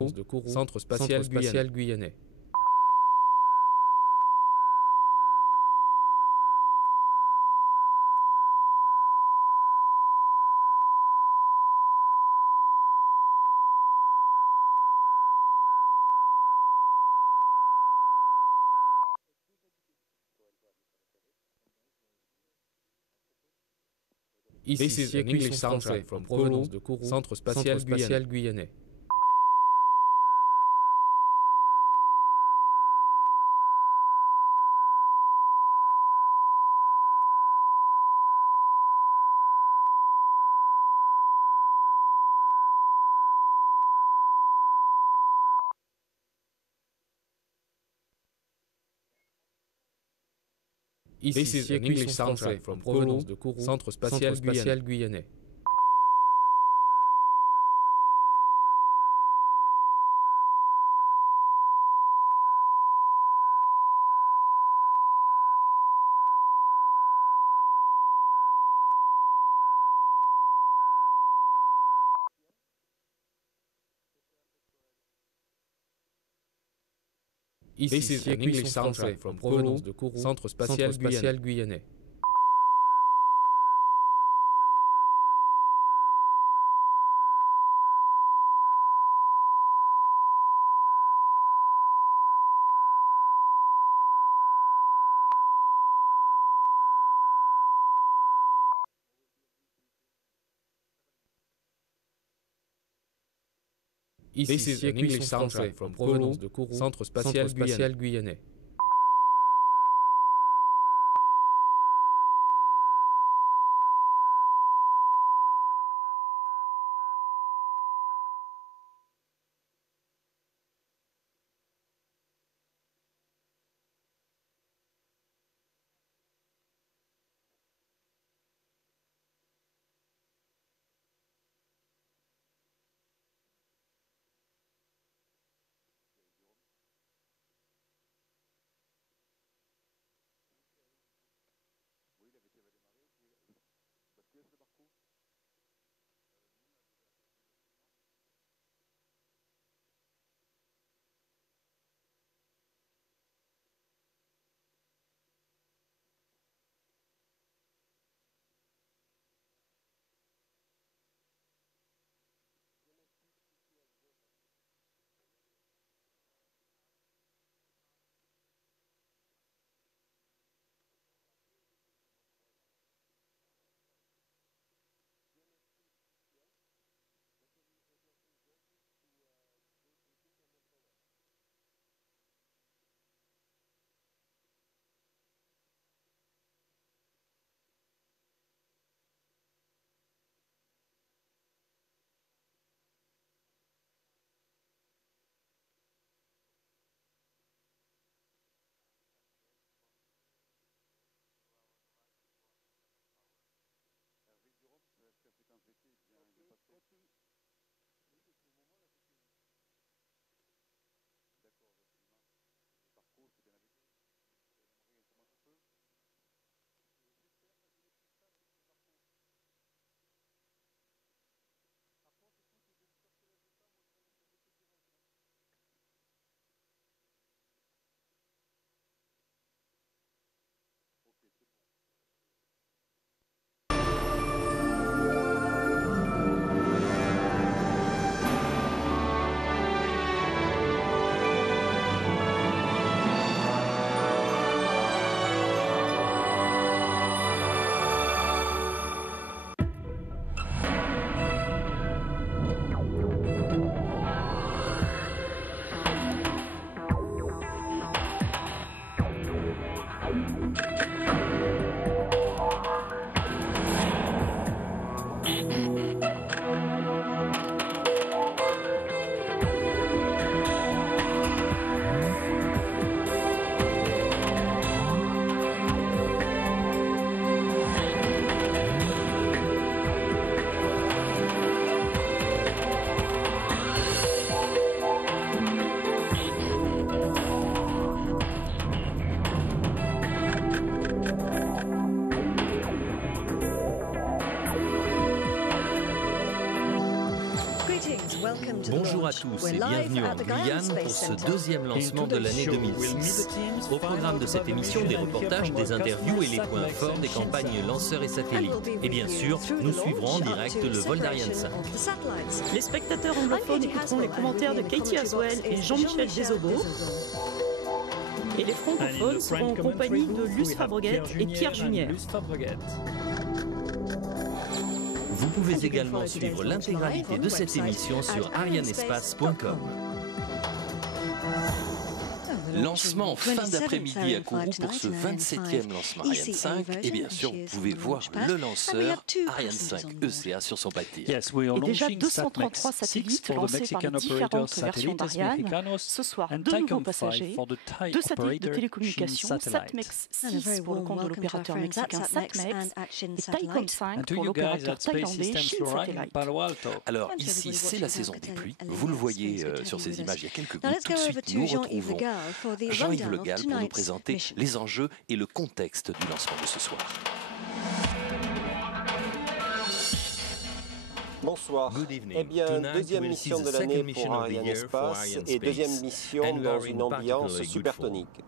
de Kourou, Centre spatial guyanais. Ici, c'est an English soundtrack from provenance de Kourou, Centre spatial guyanais. Ici, c'est an English soundtrack from provenance de Kourou, Centre spatial guyanais. Ici, c'est an English soundtrack from provenance de Kourou, Centre spatial guyanais. Ici, c'est an English soundtrack from provenance de Kourou, Centre spatial guyanais. tous et bienvenue en Guyane pour ce deuxième lancement de l'année 2006. Au programme de cette émission, des reportages, des interviews et les points forts des campagnes lanceurs et satellites. Et bien sûr, nous suivrons en direct le vol d'Ariane 5. Les spectateurs anglophones écouteront les commentaires de Katie Aswell et Jean-Michel Desobo. Et les francophones seront en compagnie de Luce Fabreguet et Pierre Junière. Vous pouvez également suivre l'intégralité de cette émission sur arianespace.com. Lancement en fin d'après-midi à Kourou pour ce 27e lancement Ariane 5. Et bien sûr, vous pouvez voir le lanceur Ariane 5 ECA sur son pâté. Et déjà 233 satellites lancés par les différentes versions d'Ariane. Ce soir, 2 nouveaux passagers, 2 satellites de télécommunications, SatMex 6 pour le compte de l'opérateur mexicain SatMex et Thaicom 5 pour l'opérateur thaïlandais Shin Satellite. Alors ici, c'est la saison des pluies. Vous le voyez sur ces images il y a quelques minutes. Tout de suite, nous retrouvons Jean-Yves Le Gall pour nous présenter les enjeux et le contexte du lancement de ce soir. Bonsoir. Eh bien, deuxième mission de l'année pour Arianespace et deuxième mission dans une ambiance supertonique.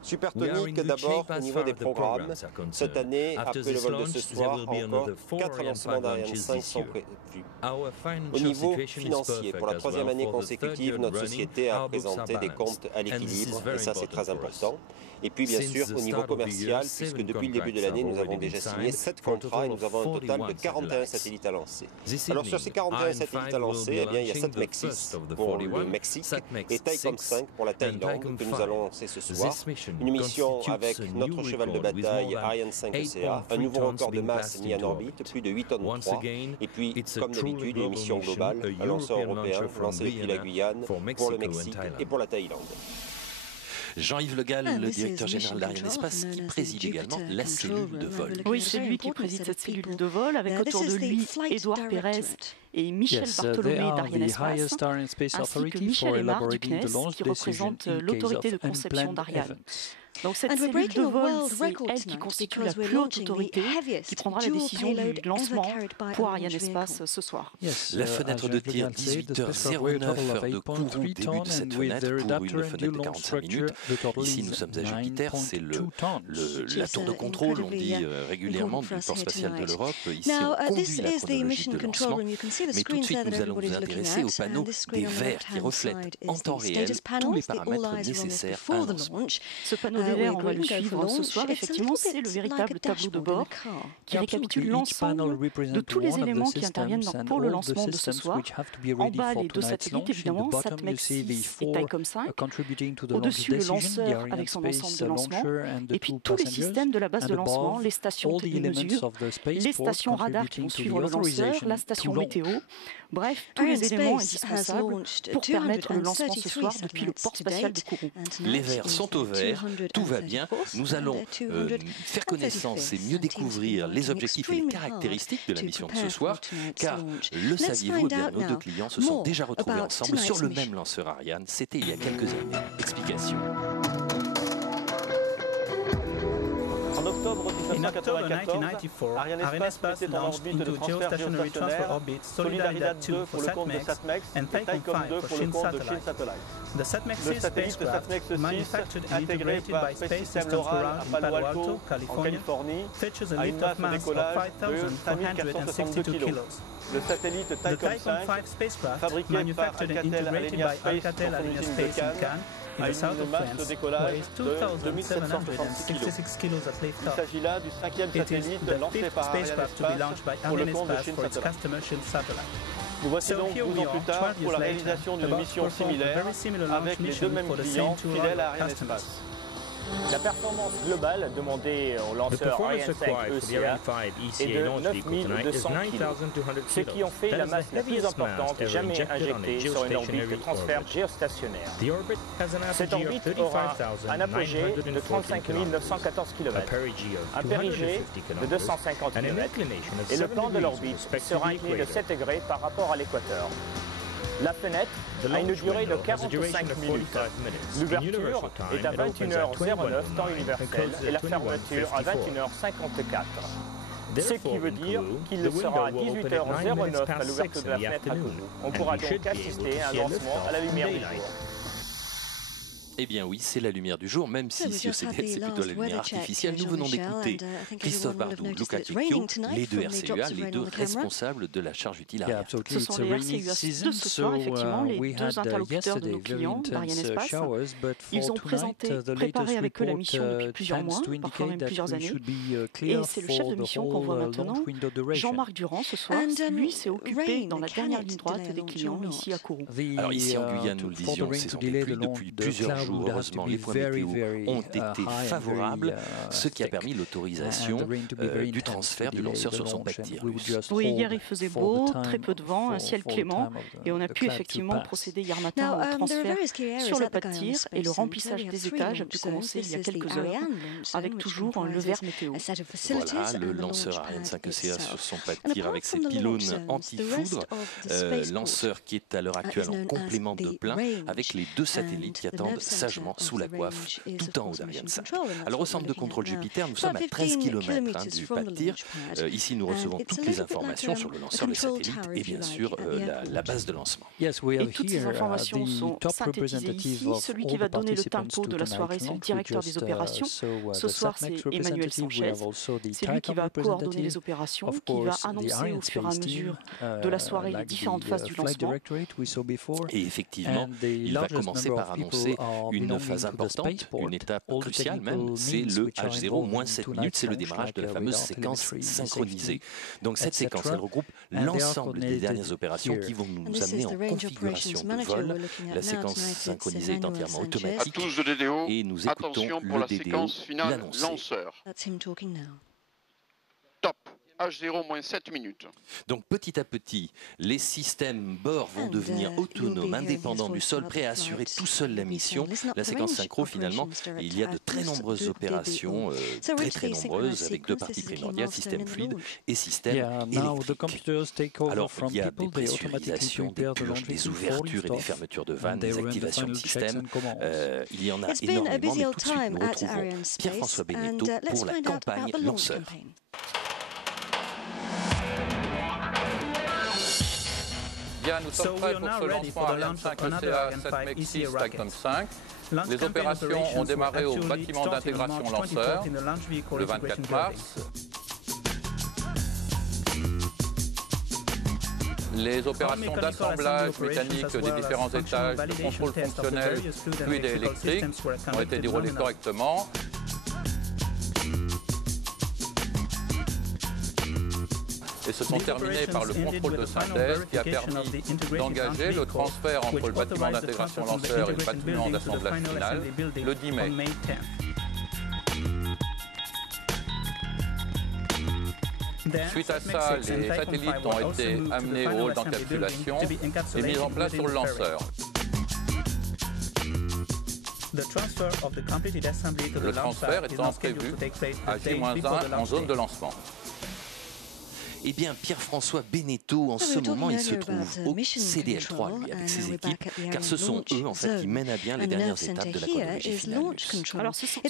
Supertonique d'abord au niveau des programmes. Cette année, après le vol de ce soir, encore 4 lancements d'Ariane 5 sont prévus. Au niveau financier, pour la troisième année consécutive, notre société a présenté des comptes à l'équilibre, et ça c'est très important. Et puis bien sûr, au niveau commercial, puisque depuis le début de l'année, nous avons déjà signé 7 contrats et nous avons un total de 41 satellites à lancer. Alors sur ces 41 satellites à lancer, eh bien, il y a SatMex 6 pour le Mexique et Thaicom 5 pour la Thaïlande que nous allons lancer ce soir. Une mission avec notre cheval de bataille Ariane 5 ECA, un nouveau record de masse mis en orbite, plus de 8 tonnes 3, et puis comme d'habitude une mission globale, un lanceur européen lancé depuis la Guyane, pour le Mexique et pour la Thaïlande. Jean-Yves Le Gall, le directeur général d'Arianespace, qui préside également la cellule de vol. Oui, c'est lui qui préside cette cellule de vol, avec autour de lui Édouard Pérez et Michel Bartholomé d'Arianespace, ainsi que Michel Aymar du CNES, qui représente l'autorité de conception d'Ariane. Donc cette cellule de vol, c'est elle qui constitue la plus haute autorité qui prendra la décision du lancement pour Arianespace ce soir. La fenêtre de tir 18h09, heure de Kourou, début de cette fenêtre pour une fenêtre de 45 minutes. Ici nous sommes à Jupiter, c'est la tour de contrôle, on dit régulièrement, du port spatial de l'Europe. Ici on conduit la chronologie de lancement, mais tout de suite nous allons nous intéresser au panneau des verts qui reflètent en temps réel tous les paramètres nécessaires à un lancement. Ce panneau des verts, on va le suivre ce soir. Effectivement, c'est le véritable tableau de bord qui récapitule l'ensemble de tous les éléments qui interviennent pour le lancement de ce soir. En bas, les 2 satellites, évidemment, SatMex 6 et Thaicom 5. Au-dessus, le lanceur avec son ensemble de lancement. Et puis tous les systèmes de la base de lancement, les stations télémesure, les stations radars qui vont suivre le lanceur, la station météo. Bref, tous les éléments indispensables pour permettre le lancement ce soir depuis le port spatial de Kourou. Les verts sont au vert, tout va bien. Nous allons faire connaissance et mieux découvrir les objectifs et les caractéristiques de la mission de ce soir, car, le saviez-vous, nos 2 clients se sont déjà retrouvés ensemble sur le même lanceur Ariane. C'était il y a quelques années. Explication. In October 1994, Arianespace launched into geostationary transfer orbit Solidaridad 2 for SatMex and Thaicom 5 for Shin Satellite. The SatMex 6 spacecraft, manufactured and integrated by Space Systems Coral in Palo Alto, California, features a lift of mass of 5,462 kilos. The Thaicom 5 spacecraft, manufactured and integrated by Alcatel Alenia Space in Cannes, in the south of France, weighs 2,766 kilos at liftoff. It is the 5th spacecraft to be launched by Arianespace for its customer Shin Satellite. So here we are, 12 years later, about to perform a very similar launch mission for the same 2 customers. La performance globale demandée au lanceur Ariane 5 ECA est de 9200 kg, ce qui en fait la masse la plus importante jamais injectée sur une orbite de transfert géostationnaire. Cette orbite aura un apogée de 35 914 km, un périgée de 250 km et le plan de l'orbite sera incliné de 7 degrés par rapport à l'équateur. La fenêtre a une durée de 45 minutes. L'ouverture est à 21h09 temps universel et la fermeture à 21h54. Ce qui veut dire qu'il sera à 18h09 à l'ouverture de la fenêtre à Kourou. On pourra donc assister à un lancement à la lumière du jour. Eh bien oui, c'est la lumière du jour, même si ici au CDL c'est plutôt la lumière artificielle. Nous venons d'écouter Christophe Bardou, Luca Cecchio, les deux RCUA, les deux responsables de la charge utilitaire. Ce sont les RCUA de ce soir, effectivement, les deux interlocuteurs de nos clients d'Ariane Espace. Ils ont préparé avec eux la mission depuis plusieurs mois, parfois même plusieurs années. Et c'est le chef de mission qu'on voit maintenant, Jean-Marc Durand, ce soir. Lui s'est occupé dans la dernière ligne droite des clients ici à Kourou. Alors ici en Guyane, nous le disions, saison des pluies depuis plusieurs jours. Heureusement, les points météo ont été favorables, ce qui a permis l'autorisation du transfert du lanceur sur son pas de tir. Oui, hier il faisait beau, très peu de vent, un ciel clément, et on a pu effectivement procéder hier matin au transfert sur le pas de tir, et le remplissage des étages a pu commencer il y a quelques heures, avec toujours le vert météo. Voilà, le lanceur Ariane 5ECA sur son pas de tir avec ses pylônes anti-foudre, lanceur qui est à l'heure actuelle en complément de plein, avec les deux satellites qui attendent sagement sous la coiffe, tout en haut d'Ariane 5. Alors au centre de contrôle Jupiter, nous sommes à 13 km du pas de tir. Ici, nous recevons toutes les informations sur le lanceur, les satellites et bien sûr la base de lancement. Et toutes ces informations sont synthétisées ici. Celui qui va donner le tempo de la soirée, c'est le directeur des opérations. Ce soir, c'est Emmanuel Sanchez. C'est lui qui va coordonner les opérations, qui va annoncer au fur et à mesure de la soirée les différentes phases du lancement. Et effectivement, il va commencer par annoncer une phase importante, une étape cruciale même, c'est le H0 moins 7 minutes, c'est le démarrage de la fameuse séquence synchronisée. Donc cette séquence, elle regroupe l'ensemble des dernières opérations qui vont nous amener en configuration de vol. La séquence synchronisée est entièrement automatique à tous de DDO, et nous écoutons attention pour le la DDO séquence finale l'annoncer. lanceur. Top. H0 moins 7 minutes. Donc petit à petit, les systèmes bord vont devenir autonomes, indépendants du sol, prêts à assurer tout seul la mission. La séquence synchro finalement, et il y a de très nombreuses opérations, très nombreuses, avec deux parties primordiales, système fluide et système électrique. Alors il y a des pressurisations, des purges, des ouvertures et des fermetures de vannes, des activations de système. Il y en a énormément, mais tout de suite nous retrouvons Pierre-François Beneteau pour la campagne lanceur. Bien, nous sommes prêts pour ce lancement Ariane 5ECA 7MX6 Titan 5. Les opérations ont démarré au bâtiment d'intégration lanceur le 24 mars. Les opérations d'assemblage mécanique des différents étages, de contrôle fonctionnel, fluide et électrique ont été déroulées correctement. Et se sont terminés par le contrôle de synthèse qui a permis d'engager le transfert entre le bâtiment d'intégration lanceur et le bâtiment d'assemblage final le 10 mai. Suite à ça, les satellites ont été amenés au hall d'encapsulation et mis en place sur le lanceur. Le transfert étant prévu à J-1 en zone de lancement. Eh bien, Pierre-François Beneteau, en ce moment, il se trouve au CDL3, lui, avec ses équipes, car ce sont eux, en fait, qui mènent à bien les dernières étapes de la chronologie finale. Alors, ce sont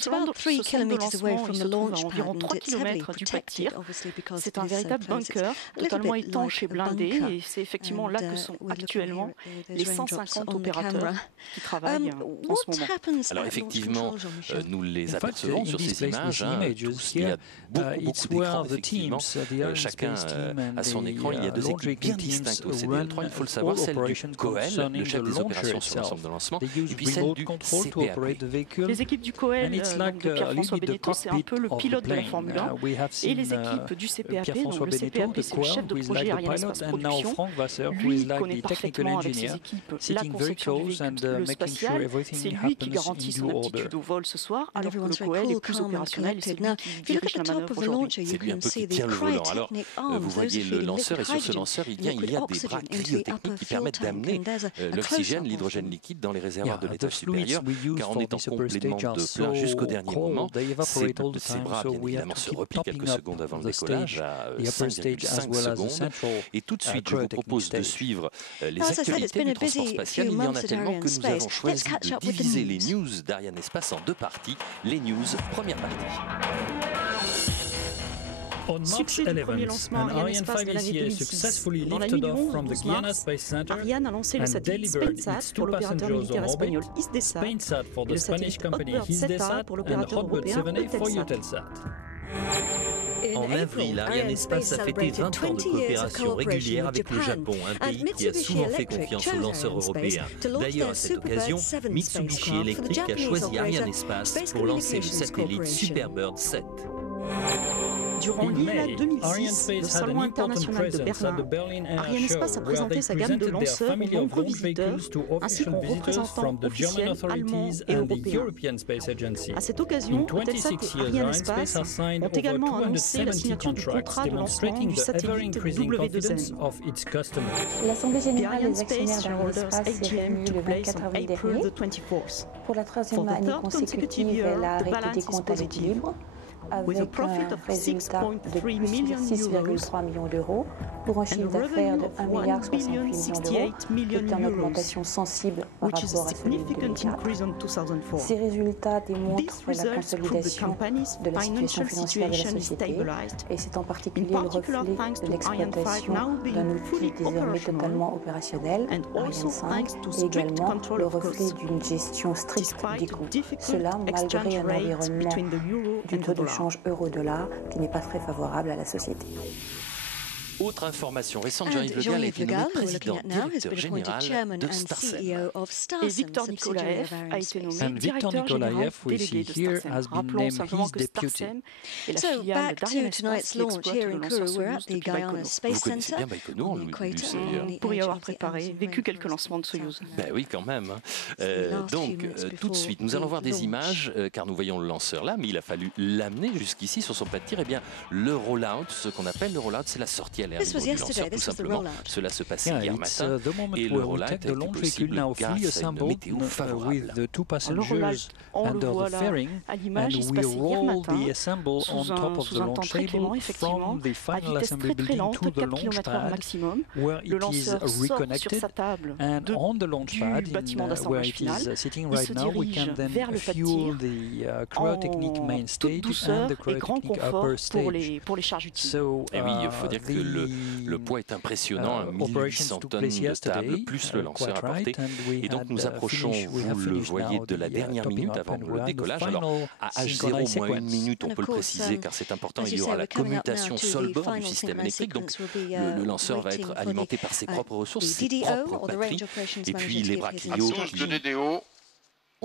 environ 3 km du pas de tir. C'est un véritable bunker, totalement étanche et blindé, et c'est effectivement là que sont actuellement les 150 opérateurs qui travaillent en ce moment. Alors, effectivement, nous les apercevons sur ces images. Il y a beaucoup d'écrans, effectivement. Chacun à son écran, il y a deux équipes bien distinctes au CDL3. Il faut le savoir, celle du COEL, le chef des opérations sur l'ensemble de lancement, et puis celle du CPAP. Les équipes du COEL, donc de Pierre-François Beneteau, c'est un peu le pilote de la Formule 1. Et les équipes du CPAP, donc le CPAP, c'est le chef de projet Ariane Espace Production. Lui, il connaît parfaitement avec ses équipes la conception du véhicule spatial. C'est lui qui garantit son aptitude au vol ce soir, alors que le COEL est plus opérationnel, c'est lui qui dirige la manœuvre aujourd'hui. C'est lui un peu qui tient le volant. Alors, vous voyez le lanceur, et sur ce lanceur, il y a des bras cryotechniques qui permettent d'amener l'oxygène, l'hydrogène liquide dans les réservoirs de l'étage supérieur, car en étant complètement de plein jusqu'au dernier moment, ces bras, bien évidemment, se replient quelques secondes avant le décollage, à 5,5 secondes. Et tout de suite, je vous propose de suivre les actualités du transport spatial. Il y en a tellement que nous avons choisi de diviser les news d'Ariane Espace en deux parties. Les news, première partie. Succès du premier lancement Ariane Espace de l'année 2006. Dans la nuit du 11 au 12 mars, Ariane a lancé le satellite SpainSat pour l'opérateur militaire espagnol Hisdesat et le satellite Hotbird 7A pour l'opérateur européen Eutelsat. En avril, Ariane Espace a fêté 20 ans de coopération régulière avec le Japon, un pays qui a souvent fait confiance aux lanceurs européens. D'ailleurs, à cette occasion, Mitsubishi Electric a choisi Ariane Espace pour lancer le satellite Superbird 7. Durant l'ILA 2006, le Salon international de Berlin, Ariane Espace a présenté sa gamme de lanceurs aux nombreux visiteurs, ainsi qu'aux représentants officiels allemands et européens. À cette occasion, Eutelsat et Ariane Espace ont également annoncé la signature du contrat de lancement du satellite W2M. L'Assemblée générale Ariane des actionnaires Space d'Ariane Espace s'est réunie le 24 avril dernier. Pour la troisième année consécutive, elle a arrêté des comptes à l'équilibre, avec un résultat de plus 6,3 millions d'euros pour un chiffre d'affaires de 1,68 milliard d'euros, qui est en augmentation sensible par rapport à celui de 2004. Ces résultats démontrent la consolidation de la situation financière de la société et c'est en particulier le reflet de l'exploitation d'un outil désormais totalement opérationnel, Ariane 5, et également le reflet d'une gestion stricte des coûts. Cela malgré un environnement du taux de change euro-dollar qui n'est pas très favorable à la société. Autre information récente, Jean-Yves Le Gall a été nommé président directeur général de Starsem. Et Victor Nikolaev a été nommé directeur général délégué de Starsem. Rappelons simplement que Starsem est la filiale d'Ariane Espace qui exploite le lanceur Soyuz depuis Baïkonour. Vous connaissez bien Baïkonour, Luce, d'ailleurs. Pour y avoir préparé, vécu quelques lancements de Soyuz. Ben oui, quand même. Donc, tout de suite, nous allons voir des images, car nous voyons le lanceur là, mais il a fallu l'amener jusqu'ici sur son pas de tir. Eh bien, le roll-out, ce qu'on appelle le roll-out, c'est la sortie à l'air libre du lanceur, tout simplement. Cela se passait hier matin, et le roll-out a été possible grâce à une météo favorable. Le roll-out, on le voit là à l'image, il se passait hier matin, sous un temps très clément, effectivement, à vitesse très très lente, 4 km/h maximum. Le lanceur sort sur sa table du bâtiment d'assemblage final. Il se dirige vers le pas de tir en toute douceur et grand confort pour les charges utiles. Et oui, il faut dire que le poids est impressionnant, 1800 tonnes de table, plus le lanceur à portée. Et donc nous approchons, vous le voyez, de la dernière minute avant le décollage. Alors à H0 moins 1 minute, on peut le préciser car c'est important, il y aura la commutation sol-bord du système électrique. Donc le lanceur va être alimenté par ses propres ressources, ses propres batteries. Et puis les bras cryo DDO.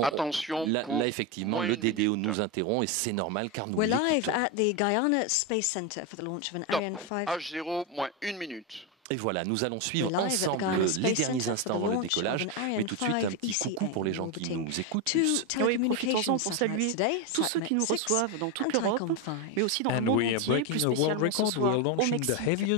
Attention. Là, effectivement, le DDO nous interrompt et c'est normal car nous l'écoutons. We're live at the Guyana Space Center for the launch of an Ariane 5. H0 moins 1 minute. Et voilà, nous allons suivre ensemble les derniers instants avant le décollage. Mais tout de suite, un petit coucou pour les gens qui nous écoutent. Oui, profitons-en pour saluer tous ceux qui nous reçoivent dans toute l'Europe, mais aussi dans le monde entier, plus spécialement ce soir au Mexique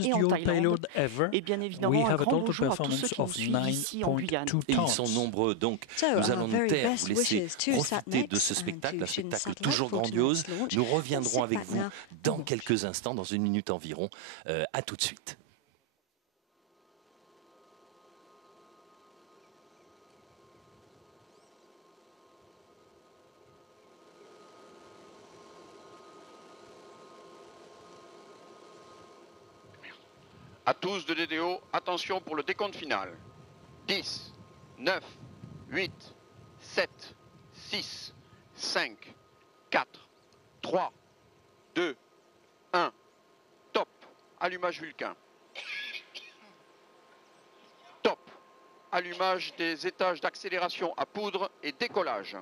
et en Thaïlande. Et bien évidemment, un grand bonjour à tous ceux qui nous suivent ici en Guyane. Et ils sont nombreux, donc nous allons nous taire, vous laisser profiter de ce spectacle, un spectacle toujours grandiose. Nous reviendrons avec vous dans quelques instants, dans 1 minute environ. À tout de suite. À tous de DDO, attention pour le décompte final. 10, 9, 8, 7, 6, 5, 4, 3, 2, 1. Top. Allumage Vulcain. Top. Allumage des étages d'accélération à poudre et décollage.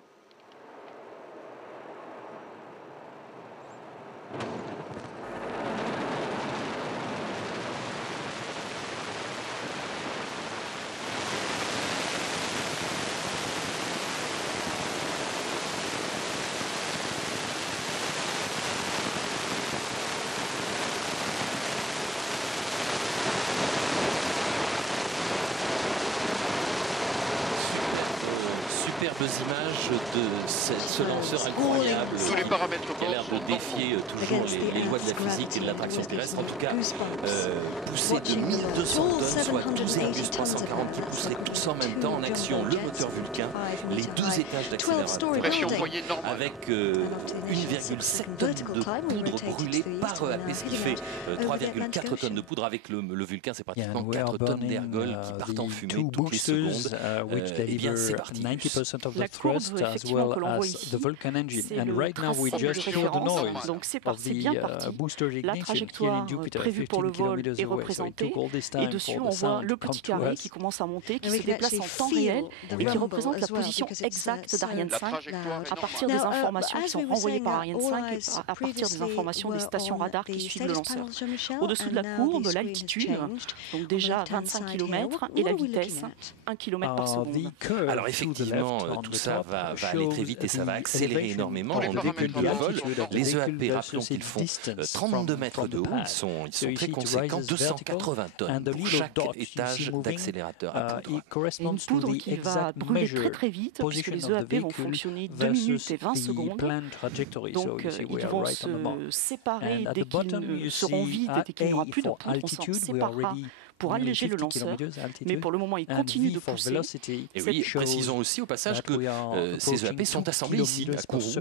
superbes images de ce lanceur incroyable qui a l'air de défier toujours les lois de la physique et de l'attraction terrestre. En tout cas, poussé de 1200 tonnes, soit 12 Airbus 340 qui pousseraient tous en même temps en action le moteur Vulcain, les 2 étages d'accélérateur avec 1,7 tonnes de poudre brûlée par EAP, ce qui fait 3,4 tonnes de poudre. Avec le Vulcain, c'est pratiquement 4 tonnes d'ergols qui partent en fumée toutes les secondes. Et bien, c'est parti. 90% of the thrust as well as the Vulcan engine. And right now we just hear the noise of the booster ignition here in Jupiter, 15 kilometers away. So it took all this time for the sound to come to us. Qui commence à monter, qui se déplace en temps réel et qui représente la position exacte d'Ariane 5 à partir des informations qui sont renvoyées par Ariane 5 et à partir des informations des stations radars qui suivent le lanceur. Au-dessus de la courbe, l'altitude, donc déjà 25 km, et la vitesse, 1 km par seconde. Alors effectivement, tout ça va aller très vite et ça va accélérer énormément en début de vol. Les EAP, rappelons qu'ils font 32 mètres de haut, ils sont très conséquents, 280 tonnes pour chaque étage d'accélérateur. Une poudre qui va brûler très très vite puisque les EAP vont fonctionner 2 minutes et 20 secondes. Donc ils vont se séparer dès qu'ils seront vides et dès qu'il n'y aura plus de poudre, on s'en séparera pour alléger le lanceur, mais pour le moment il continue de pousser. Et oui, précisons aussi au passage que ces EAP sont assemblés ici à Kourou.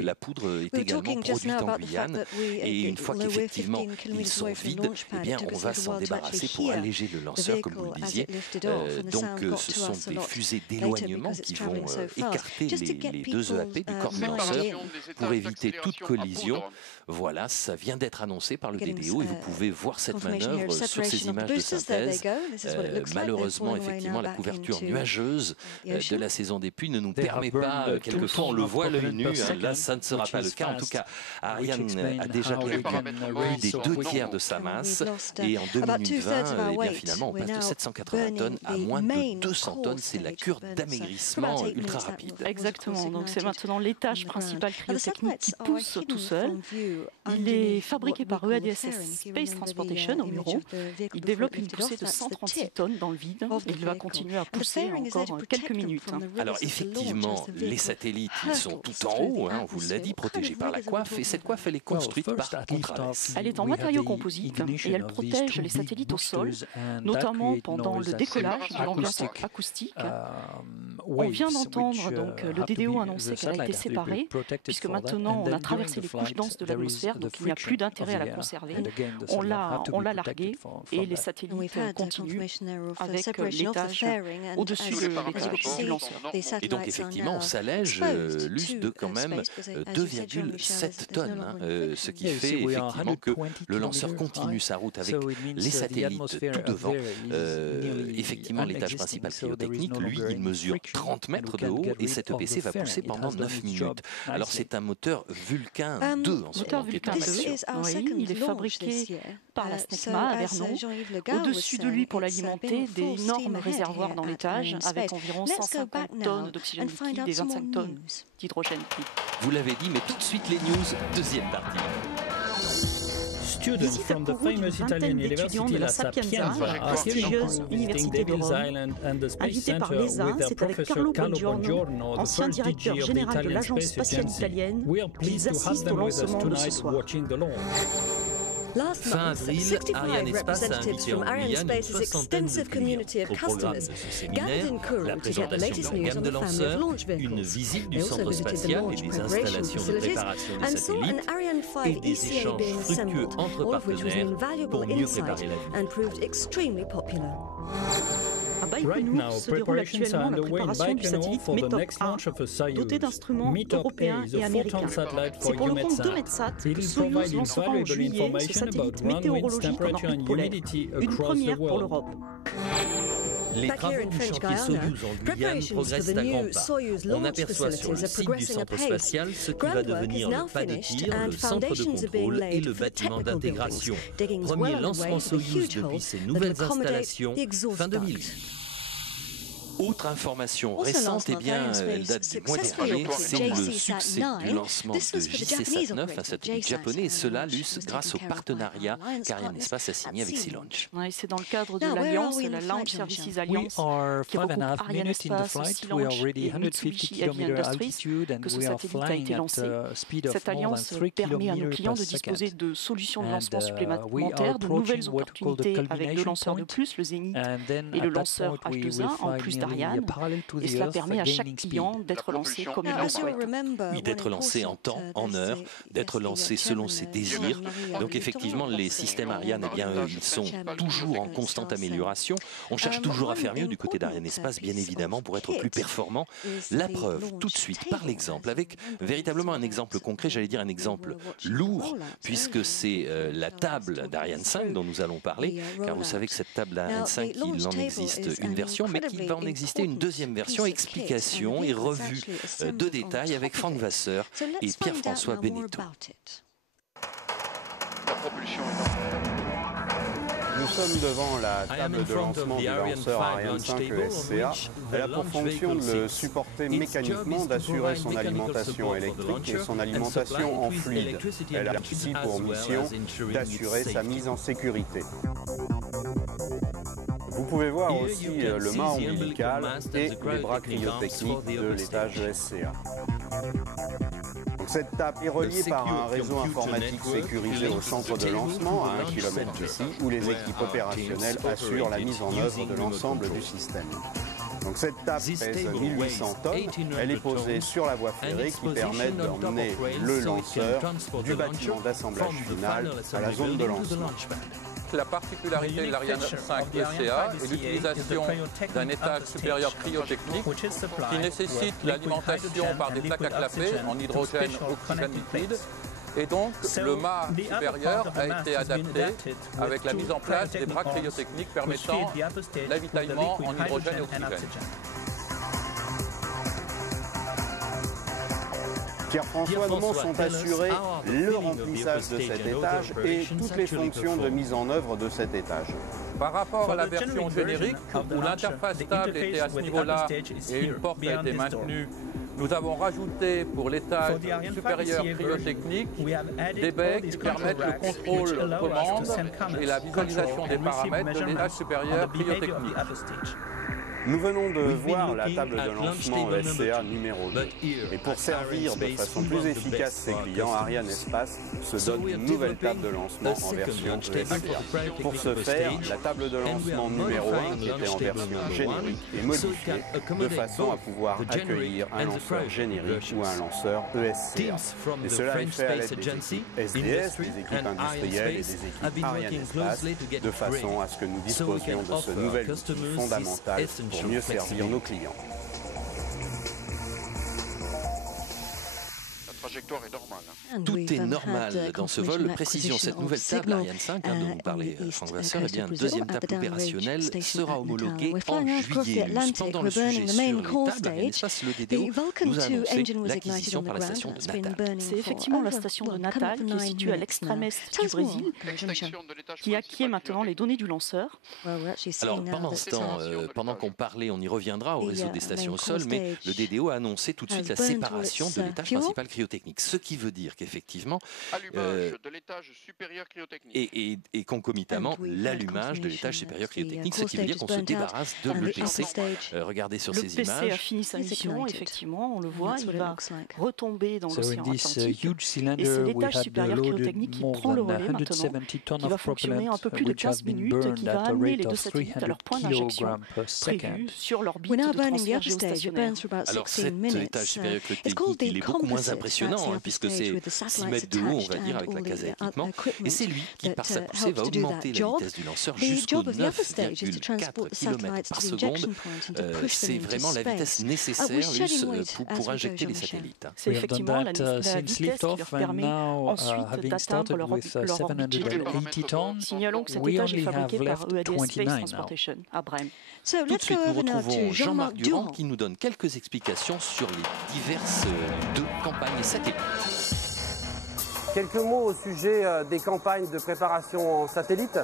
La poudre est également produite en Guyane et une fois qu'effectivement ils sont vides, eh bien on va s'en débarrasser pour alléger le lanceur comme vous le disiez. Donc ce sont des fusées d'éloignement qui vont écarter les 2 EAP du corps du lanceur pour éviter toute collision. Voilà, ça vient d'être annoncé par le DDO et vous pouvez voir cette manœuvre sur ces images de synthèse. Malheureusement, effectivement, la couverture nuageuse de la saison des pluies ne nous permet pas, quelquefois on le voit à l'œil nu, là ça ne sera pas le cas. En tout cas, Ariane a déjà réduit des 2 tiers de sa masse et en 2020, eh bien, finalement on passe de 780 tonnes à moins de 200 tonnes. C'est la cure d'amaigrissement ultra rapide. Exactement, donc c'est maintenant l'étage principal cryotechnique qui pousse tout seul. Il est fabriqué par EADSS Space Transportation au Muro. Il développe une poussée de 136 tonnes dans le vide et il va continuer à pousser encore quelques minutes. Alors effectivement, les satellites, ils sont tout en haut, on vous l'a dit, protégés par la coiffe. Et cette coiffe, elle est construite par Contraves. Elle est en matériaux composites et elle protège les satellites au sol, notamment pendant le décollage de l'ambiance acoustique. On vient d'entendre donc le DDO annoncer qu'elle a été séparée, puisque maintenant on a traversé les couches denses de l'atmosphère, donc il n'y a plus d'intérêt à la conserver. On l'a larguée et les satellites continuent avec l'étage au-dessus de l'étage du lanceur. Et donc effectivement, on s'allège l'us de quand même 2,7 tonnes, ce qui fait effectivement que le lanceur continue sa route avec les satellites tout devant. Effectivement, l'étage principal cryotechnique, lui, il mesure 30 mètres de haut et cette EPC va pousser pendant 9 minutes. Alors c'est un moteur Vulcain 2 en ce moment qui est en action. Oui, il est fabriqué par la SNECMA à Vernon. Au-dessus de lui, pour l'alimenter, d'énormes réservoirs dans l'étage avec environ 150 tonnes d'oxygène liquide et 25 tonnes d'hydrogène liquide. Vous l'avez dit, mais tout de suite les news, deuxième partie. Students from the famous Italian university La Sapienza, prestigieuse université d'Europe, invité par l'ESA, c'est avec Carlo Bongiorno, ancien directeur général de l'Agence spatiale italienne, qu'ils assistent au lancement de ce soir. Fin avril, Arianespace a invité en Guyane une soixantaine d'ouvriers. Au programme de ce séminaire, la présentation de leur gamme de lanceurs, une visite du centre spatial et des installations de préparation des satellites et des échanges fructueux entre partenaires pour mieux préparer l'avenir. À Baïkonour se déroule actuellement la préparation du satellite METOP-A, doté d'instruments européens et américains. C'est pour le compte de Metsat que Soyuz lancera en juillet ce satellite météorologique en orbite polaire, une première pour l'Europe. Les travaux du chantier Soyuz en Guyane progressent à grands pas. On aperçoit sur le site du centre spatial ce qui va devenir le pas de tir, le centre de contrôle et le bâtiment d'intégration. Premier lancement Soyuz depuis ces nouvelles installations, fin 2008. Autre information récente, eh bien, elle date du mois dernier, c'est le succès du lancement de JC-SAT-9, un satellite japonais, et cela grâce au partenariat qu'Arianespace a signé avec Sea-Launch. C'est dans le cadre de l'Alliance, la Launch Services Alliance, qui regroupe Arianespace, Sea-Launch et Mitsubishi Heavy Industries, que ce satellite a été lancé. Cette alliance permet à nos clients de disposer de solutions de lancement supplémentaires, de nouvelles opportunités avec deux lanceurs de plus, le Zenith et le lanceur H2A, en plus d'Ariane. Et cela permet à chaque client d'être lancé comme il le souhaite. Oui, d'être lancé en temps, en heure, d'être lancé selon ses désirs. Donc effectivement, les systèmes Ariane, eh bien, ils sont toujours en constante amélioration. On cherche toujours à faire mieux du côté d'Arianespace, bien évidemment, pour être plus performant. La preuve, tout de suite, par l'exemple, avec véritablement un exemple concret, j'allais dire un exemple lourd, puisque c'est la table d'Ariane 5 dont nous allons parler, car vous savez que cette table d'Ariane 5, il en existe une version, mais qu'il va en exister une deuxième version, explication et revue de détails avec Franck Vasseur et Pierre-François Benetto. La propulsion est normale. Nous sommes devant la table de lancement du lanceur Ariane 5 ESCA. Elle a pour fonction de le supporter mécaniquement, d'assurer son alimentation électrique et son alimentation en fluide. Elle a aussi pour mission d'assurer sa mise en sécurité. Vous pouvez voir aussi le mât ombilical et les bras cryotechniques de l'étage ESCA. Donc cette table est reliée par un réseau informatique sécurisé au centre de lancement à 1 km d'ici, où les équipes opérationnelles assurent la mise en œuvre de l'ensemble du système. Donc cette table pèse 1800 tonnes, elle est posée sur la voie ferrée qui permet d'emmener le lanceur du bâtiment d'assemblage final à la zone de lancement. La particularité de l'Ariane 5 ESCA est l'utilisation d'un étage supérieur cryotechnique qui nécessite l'alimentation par des plaques à clapet en hydrogène oxygène liquide. Et donc, le mât supérieur a été adapté avec la mise en place des bras cryotechniques permettant l'avitaillement en hydrogène et oxygène. Pierre-François Nomont sont assurés le remplissage de cet étage et toutes les fonctions de mise en œuvre de cet étage. Par rapport à la version générique, où l'interface stable était à ce niveau-là et une porte a été maintenue, nous avons rajouté pour l'étage supérieur cryotechnique des baies qui permettent le contrôle commande et la visualisation des paramètres de l'étage supérieur cryotechnique. Nous venons de voir la table de lancement ESCA numéro 2. Et pour servir de façon plus efficace ses clients, Arianespace se donne une nouvelle table de lancement en version ESCA. Pour ce faire, la table de lancement numéro 1, qui était en version générique, est modifiée de façon à pouvoir accueillir un lanceur générique ou un lanceur ESCA. Et cela est fait à l'aide des équipes SDS, des équipes industrielles et des équipes Arianespace, de façon à ce que nous disposions de ce nouvel outil fondamental pour mieux servir nos clients. La trajectoire est normale. Tout est normal dans ce vol. Précision, cette nouvelle table Ariane 5 dont nous parlait Franck Vasseur, eh bien, deuxième table opérationnelle sera homologuée en juillet. Pendant le sujet sur les tables Arianespace, le DDO nous a annoncé l'acquisition par la station de Natal. C'est effectivement la station de Natal qui est située à l'extrême est du Brésil, qui acquiert maintenant les données du lanceur. Alors pendant ce temps, pendant qu'on parlait, on y reviendra au réseau des stations au sol, mais le DDO a annoncé tout de suite la séparation de l'étage principal cryotechnique, ce qui veut dire qu'effectivement, de l'étage supérieur cryotechnique et concomitamment l'allumage de l'étage supérieur cryotechnique, ce qui veut dire qu'on se débarrasse de l'EPC. Regardez sur ces images. L'EPC a fini sa mission, effectivement, on le voit, il va retomber dans l'océan Atlantique. Et c'est l'étage supérieur cryotechnique qui prend le relais maintenant, qui va fonctionner un peu plus de 15 minutes, qui va amener les deux satellites à leur point d'injection prévu sur l'orbite de transfert géostationnaire. Alors cet étage supérieur cryotechnique, il est beaucoup moins impressionnant, puisque c'est 6 mètres de haut, on va dire, avec la case à équipement. Et c'est lui qui, par sa poussée, va augmenter la vitesse du lanceur jusqu'aux 9,4 km par seconde. C'est vraiment la vitesse nécessaire pour injecter les satellites. C'est effectivement la vitesse qui leur permet ensuite d'atteindre leur orbite. Signalons que cet étage est fabriqué par EADS Space Transportation à Brême. Tout de suite, nous retrouvons Jean-Marc Durand qui nous donne quelques explications sur les diverses deux campagnes satellites. Quelques mots au sujet des campagnes de préparation en satellite.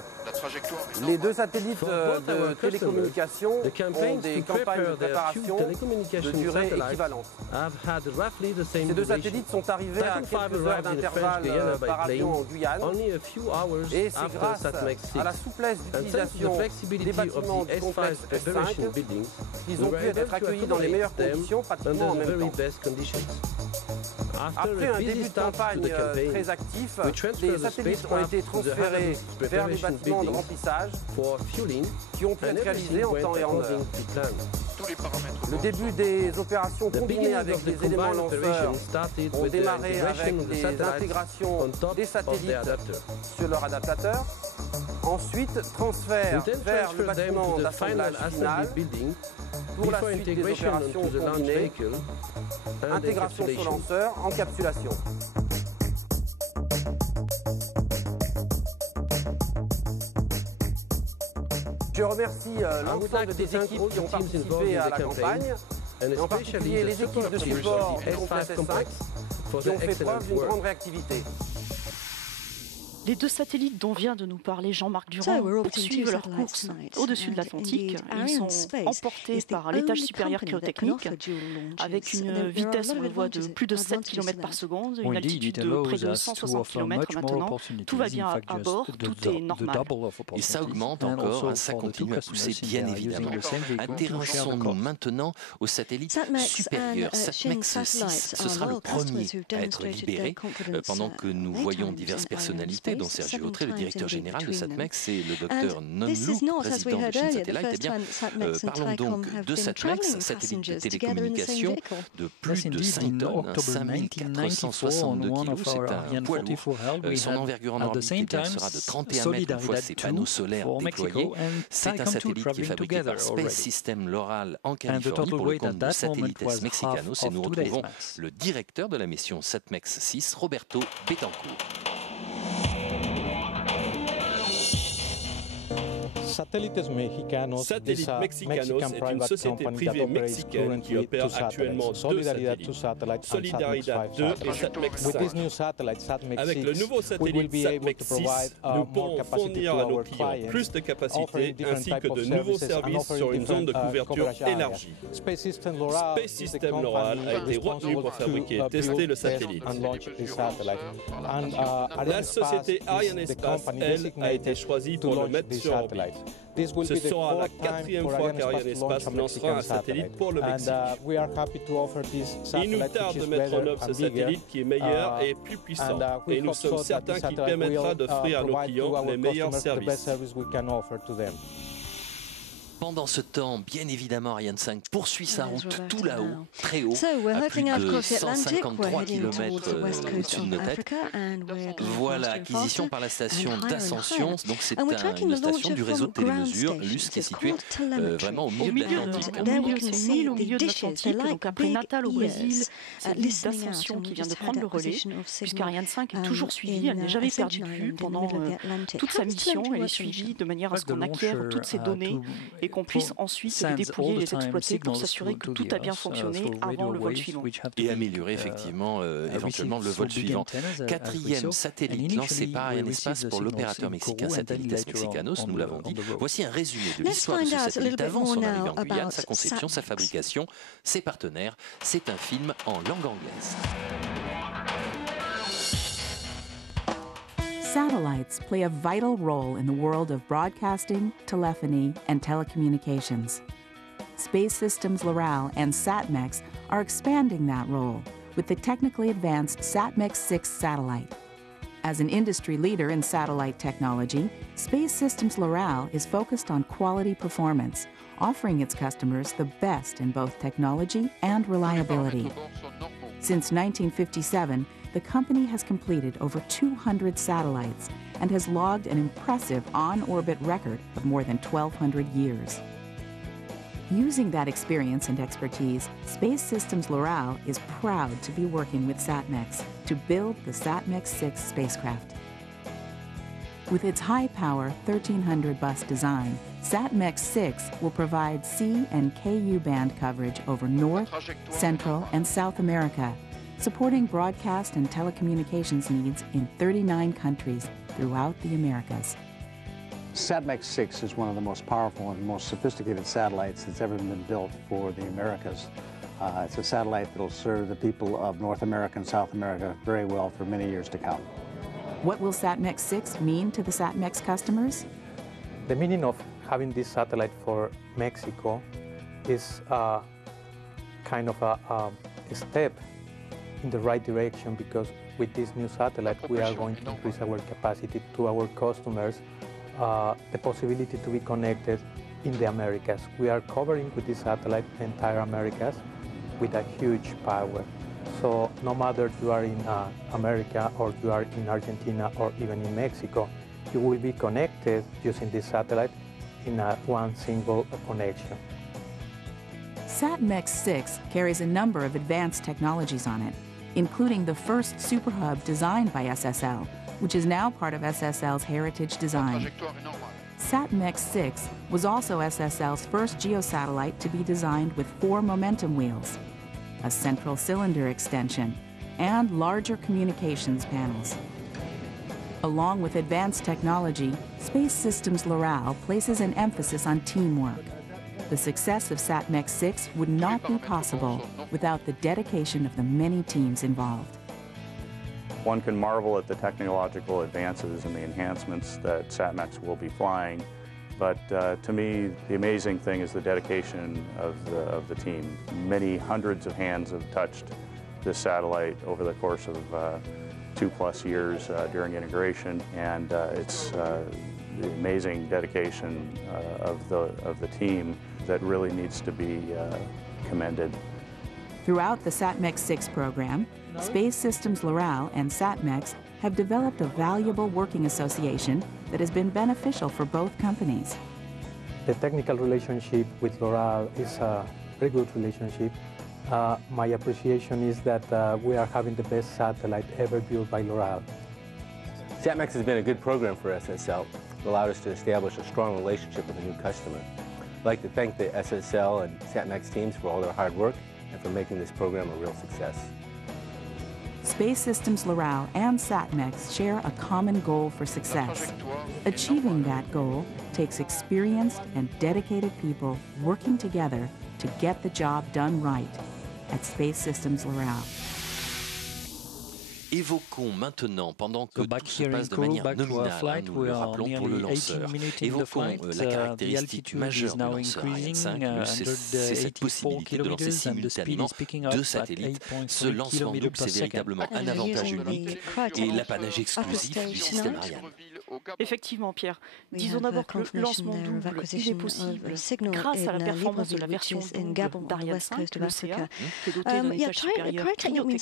Les deux satellites de télécommunication ont des campagnes de préparation de durée équivalente. Ces deux satellites sont arrivés à quelques heures d'intervalle par avion en Guyane et c'est grâce à la souplesse d'utilisation des bâtiments du complexe S5 qu'ils ont pu être accueillis dans les meilleures conditions pratiquement en même temps. Après un début de campagne très actif, les satellites ont été transférés vers les bâtiments de remplissage qui ont pu être réalisés en temps et en heure. Le début des opérations combinées avec les éléments lanceurs ont démarré avec les intégrations des satellites sur leur adaptateur. Ensuite, transfert vers le bâtiment d'assemblage final pour la suite des opérations combinées, intégration sur lanceur, encapsulation. Je remercie l'ensemble des équipes qui ont participé à la campagne, et en particulier les équipes de support du complexe S5 qui ont fait preuve d'une grande réactivité. Les deux satellites dont vient de nous parler Jean-Marc Durand poursuivent leur course au-dessus de l'Atlantique. Ils sont emportés par l'étage supérieur cryotechnique avec une vitesse, on le voit, de plus de 7 km par seconde, une altitude de près de 160 km maintenant. Tout va bien à bord, tout est normal. Et ça augmente encore, ça continue à pousser bien évidemment. Intéressons-nous maintenant au satellite supérieur. SatMex 6, ce sera le premier à être libéré pendant que nous voyons diverses personnalités dont Sergio Autré, le directeur général de SatMex, et le docteur Nonlook, président de Shin Satellite. Eh bien, parlons donc de SatMex, satellite de télécommunication de plus de 5 tonnes, 5462 kg, c'est un poids lourd. Son envergure en orbite sera de 31 mètres une fois ses panneaux solaires déployés. C'est un satellite qui est fabriqué par Space System Loral en Californie pour le compte de Satélites Mexicanos, et nous retrouvons le directeur de la mission SatMex 6, Roberto Betancourt. Satélites Mexicanos est une société privée mexicaine qui opère actuellement deux satellites, Solidaridad 2 et SatMex 5. Avec le nouveau satellite SatMex 6, nous pourrons fournir à nos clients plus de capacités ainsi que de nouveaux services sur une zone de couverture élargie. Space System Loral a été retenu pour fabriquer et tester le satellite. La société Arianespace, elle, a été choisie pour le mettre sur orbite. Ce sera la 4e fois qu'Arianespace lancera un satellite pour le Mexique. Il nous tarde de mettre en œuvre ce satellite qui est meilleur et plus puissant. Et nous sommes certains qu'il permettra d'offrir à nos clients les meilleurs services. Pendant ce temps, bien évidemment, Ariane 5 poursuit sa route tout là-haut, très haut, à plus de 153 km au-dessus de nos têtes. Voilà, acquisition par la station d'Ascension. Donc c'est une station du réseau de télémesure, LUS, qui est située vraiment au milieu de l'Atlantique. Au milieu de l'Atlantique, donc après Natal au Brésil, c'est l'île d'Ascension qui vient de prendre le relais, puisqu'Ariane 5 est toujours suivie, elle n'est jamais perdue de vue pendant toute sa mission. Elle est suivie de manière à ce qu'on acquiert toutes ces données et qu'on puisse ensuite les déployer et les exploiter pour s'assurer que tout a bien fonctionné avant le vol suivant. Et améliorer effectivement éventuellement le vol suivant. 4e satellite lancé par Arianespace pour l'opérateur mexicain Satélites Mexicanos, nous l'avons dit. Voici un résumé de l'histoire de ce satellite avant son arrivée en Guyane, sa conception, sa fabrication, ses partenaires. C'est un film en langue anglaise. Satellites play a vital role in the world of broadcasting, telephony, and telecommunications. Space Systems Loral and SatMex are expanding that role with the technically advanced SatMex 6 satellite. As an industry leader in satellite technology, Space Systems Loral is focused on quality performance, offering its customers the best in both technology and reliability. Since 1957, the company has completed over 200 satellites and has logged an impressive on-orbit record of more than 1,200 years. Using that experience and expertise, Space Systems Loral is proud to be working with SatMex to build the SatMex 6 spacecraft. With its high-power 1,300 bus design, SatMex 6 will provide C and KU band coverage over North, Central, and South America, supporting broadcast and telecommunications needs in 39 countries throughout the Americas. SatMech-6 is one of the most powerful and most sophisticated satellites that's ever been built for the Americas. It's a satellite that will serve the people of North America and South America very well for many years to come. What will SatMech-6 mean to the SatMech customers? The meaning of having this satellite for Mexico is kind of a step in the right direction, because with this new satellite we are going to increase our capacity to our customers, the possibility to be connected in the Americas. We are covering with this satellite the entire Americas with a huge power. So no matter you are in America or you are in Argentina or even in Mexico, you will be connected using this satellite in one single connection. SatMech-6 carries a number of advanced technologies on it, including the first superhub designed by SSL, which is now part of SSL's heritage design. SatMech-6 was also SSL's first geosatellite to be designed with 4 momentum wheels, a central cylinder extension, and larger communications panels. Along with advanced technology, Space Systems Loral places an emphasis on teamwork. The success of SatMech-6 would not be possible without the dedication of the many teams involved. One can marvel at the technological advances and the enhancements that SatMech will be flying, but to me, the amazing thing is the dedication of the team. Many hundreds of hands have touched this satellite over the course of 2+ years during integration, and it's the amazing dedication of the team that really needs to be commended. Throughout the SatMech-6 program, Space Systems Loral and SatMech have developed a valuable working association that has been beneficial for both companies. The technical relationship with Loral is a very good relationship. My appreciation is that we are having the best satellite ever built by Loral. SatMech has been a good program for SSL. It allowed us to establish a strong relationship with a new customer. I'd like to thank the SSL and SatMech teams for all their hard work and for making this program a real success. Space Systems Loral and SatMech share a common goal for success. Achieving that goal takes experienced and dedicated people working together to get the job done right at Space Systems Loral. Évoquons maintenant, pendant que tout se passe de manière nominale, nous le rappelons pour le lanceur, évoquons la caractéristique majeure du lanceur Ariane 5, c'est cette possibilité de lancer simultanément 2 satellites. Ce lancement double, c'est véritablement un avantage unique et l'apanage exclusif du système Ariane. Effectivement, Pierre. Disons d'abord que le lancement double, il est possible grâce à la performance de la version d'Ariane 5, l'ECA, qui est dotée d'un étage supérieur cryotechnique.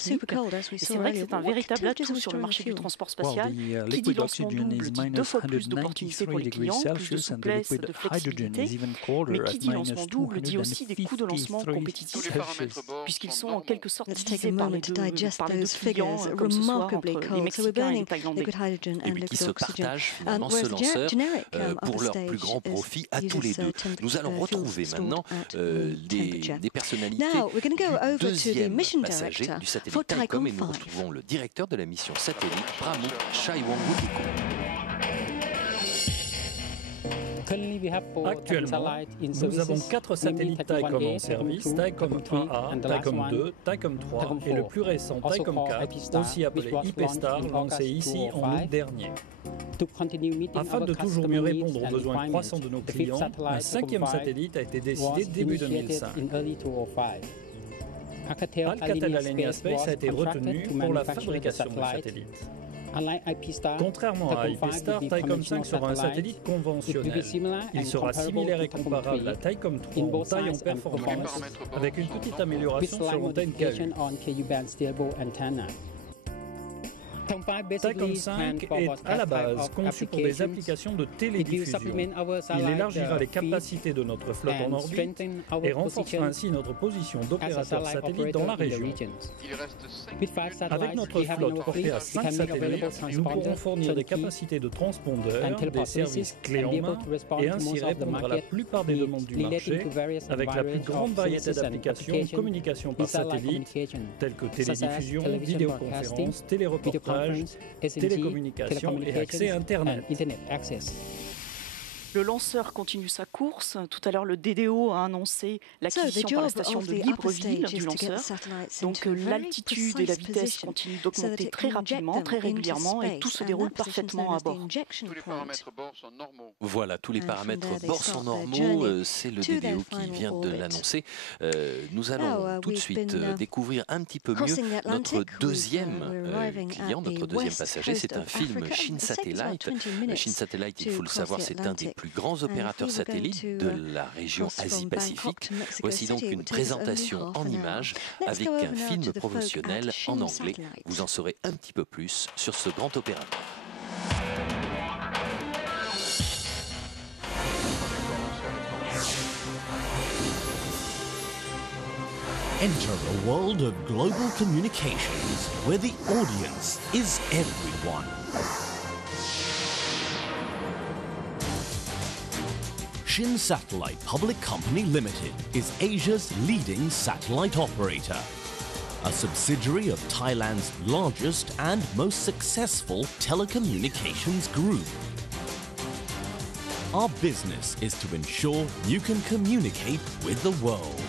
Et c'est vrai que c'est un véritable atout sur le marché du transport spatial. Qui dit lancement double dit 2 fois plus d'opportunités pour les clients, plus de souplesse, de flexibilité. Mais qui dit lancement double dit aussi des coûts de lancement compétitifs, puisqu'ils sont en quelque sorte divisés par les deux clients, comme ce soir entre les Mexicains et les Thaïlandais. Et puis qui se partagent finalement ce lanceur pour leur plus grand profit à tous les deux. Nous allons retrouver maintenant des personnalités du deuxième passager du satellite Thaicom et nous retrouvons le directeur de la mission satellite, Pramuk Chaiwangbuddiko. Actuellement, nous avons 4 satellites Thaicom en service, Thaicom 1A, Thaicom 2, Thaicom 3 et le plus récent Thaicom 4, aussi appelé IP-Star, lancé ici en août dernier. Afin de toujours mieux répondre aux besoins croissants de nos clients, un 5e satellite a été décidé début 2005. Alcatel Alenia Space a été retenu pour la fabrication du satellite. Contrairement à IP-Star, Thaicom 5 sera un satellite conventionnel. Il sera similaire et comparable à Thaicom 3 en taille et en performance, avec une petite amélioration sur l'antenne KU. Taicom 5 est à la base conçu pour des applications de télédiffusion. Il élargira les capacités de notre flotte en orbite et renforcera ainsi notre position d'opérateur satellite dans la région. Avec notre flotte portée à 5 satellites, nous pourrons fournir des capacités de transpondeurs, des services clés en main et ainsi répondre à la plupart des demandes du marché avec la plus grande variété d'applications communication par satellite telles que télédiffusion, vidéoconférence, téléreportage, télécommunications et accès à Internet. Le lanceur continue sa course. Tout à l'heure, le DDO a annoncé l'acquisition par la station de Libreville du lanceur. Donc l'altitude et la vitesse continuent d'augmenter très rapidement, très régulièrement, et tout se déroule parfaitement à bord. Tous les paramètres bord sont normaux. Voilà, tous les paramètres bord sont normaux. C'est le DDO qui vient de l'annoncer. Nous allons tout de suite découvrir un petit peu mieux notre deuxième client, notre deuxième passager. C'est un film Shin Satellite. Shin Satellite, il faut le savoir, c'est un des plus grands opérateurs satellites de la région Asie-Pacifique. Voici donc une présentation en images avec un film promotionnel en anglais. Vous en saurez un petit peu plus sur ce grand opérateur. Enter a world of global communications where the audience is everyone. Shin Satellite Public Company Limited is Asia's leading satellite operator, a subsidiary of Thailand's largest and most successful telecommunications group. Our business is to ensure you can communicate with the world.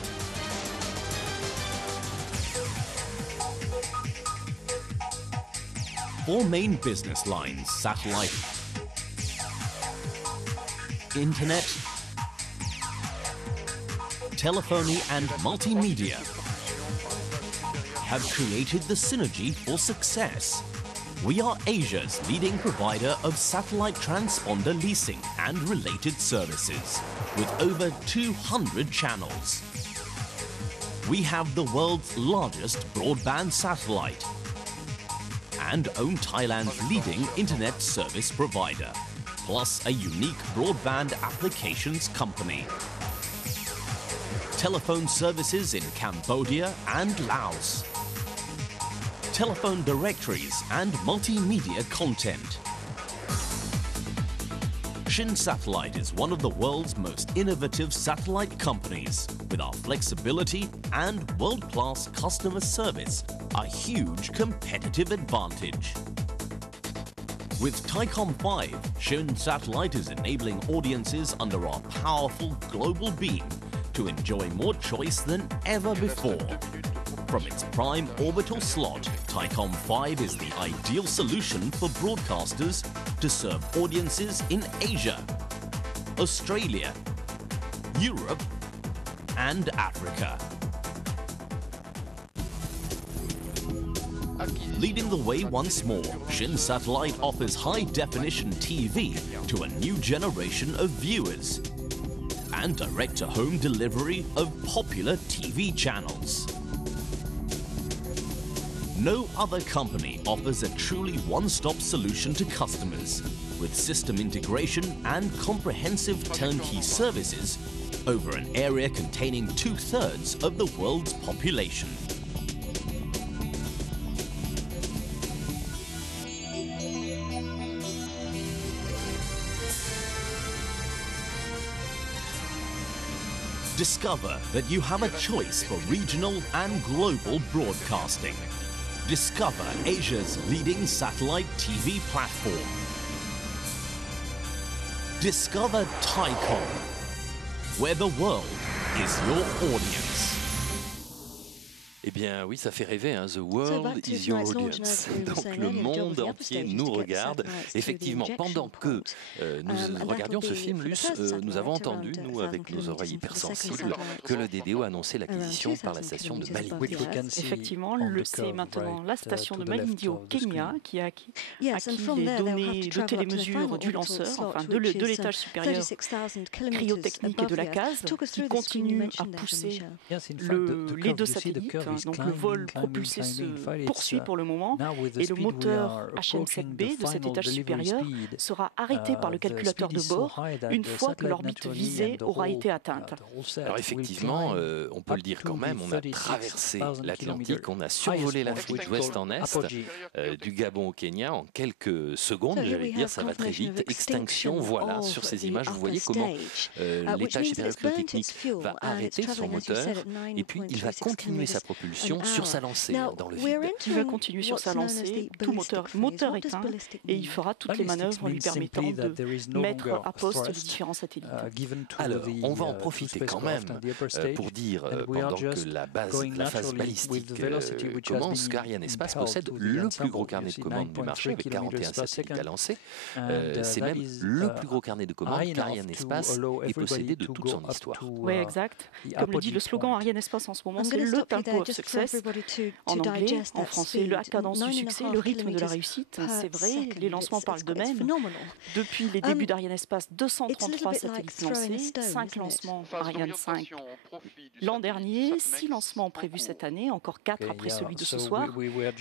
Four main business lines: satellite, internet, telephony and multimedia have created the synergy for success. We are Asia's leading provider of satellite transponder leasing and related services with over 200 channels. We have the world's largest broadband satellite and own Thailand's leading internet service provider, plus a unique broadband applications company. Telephone services in Cambodia and Laos. Telephone directories and multimedia content. Shin Satellite is one of the world's most innovative satellite companies, with our flexibility and world-class customer service a huge competitive advantage. With Taicom 5, Shin Satellite is enabling audiences under our powerful global beam to enjoy more choice than ever before. From its prime orbital slot, Taicom 5 is the ideal solution for broadcasters to serve audiences in Asia, Australia, Europe, and Africa. Leading the way once more, Shin Satellite offers high-definition TV to a new generation of viewers and direct-to-home delivery of popular TV channels. No other company offers a truly one-stop solution to customers, with system integration and comprehensive turnkey services over an area containing 2/3 of the world's population. Discover that you have a choice for regional and global broadcasting. Discover Asia's leading satellite TV platform. Discover Taicom, where the world is your audience. Eh bien oui, ça fait rêver, hein. The world is your audience. Donc le monde entier nous regarde. Effectivement, pendant que nous regardions ce film, Luce, nous avons entendu, nous avec nos oreilles hypersensibles, que le DDO a annoncé l'acquisition par la station de Malindi. Effectivement, c'est maintenant la station de Malindi au Kenya qui a acquis les données de télémesure du lanceur, enfin de l'étage supérieur cryotechnique de la case, qui continue à pousser les deux satellites Donc le vol propulsé se poursuit pour le moment et le moteur HN7B de cet étage supérieur sera arrêté par le calculateur de bord une fois que l'orbite visée aura été atteinte. Alors effectivement, on peut le dire quand même, on a traversé l'Atlantique, on a survolé l'Afrique d'ouest en est, du Gabon au Kenya en quelques secondes, j'allais dire, ça va très vite. Extinction, voilà, sur ces images, vous voyez comment l'étage supérieur cryotechnique va arrêter son moteur et puis il va continuer sa propulsion sur sa lancée dans le vide. Il va continuer sur sa lancée, tout moteur éteint, et il fera toutes les manœuvres lui permettant de mettre à poste les différents satellites. Alors, on va en profiter quand même pour dire, pendant que la phase balistique commence, qu'Ariane Espace possède le plus gros carnet de commandes du marché avec 41 satellites à lancer. C'est même le plus gros carnet de commandes qu'Ariane Espace ait possédé de toute son histoire. Oui, exact. Comme le dit le slogan Ariane Espace en ce moment, c'est le tempo of success. En anglais, en français, la cadence du succès, le rythme de la réussite. C'est vrai, les lancements parlent d'eux-mêmes. Depuis les débuts d'Ariane Espace, 233 satellites lancés, 5 lancements Ariane 5 l'an dernier, 6 lancements prévus cette année, encore 4 après celui de ce soir,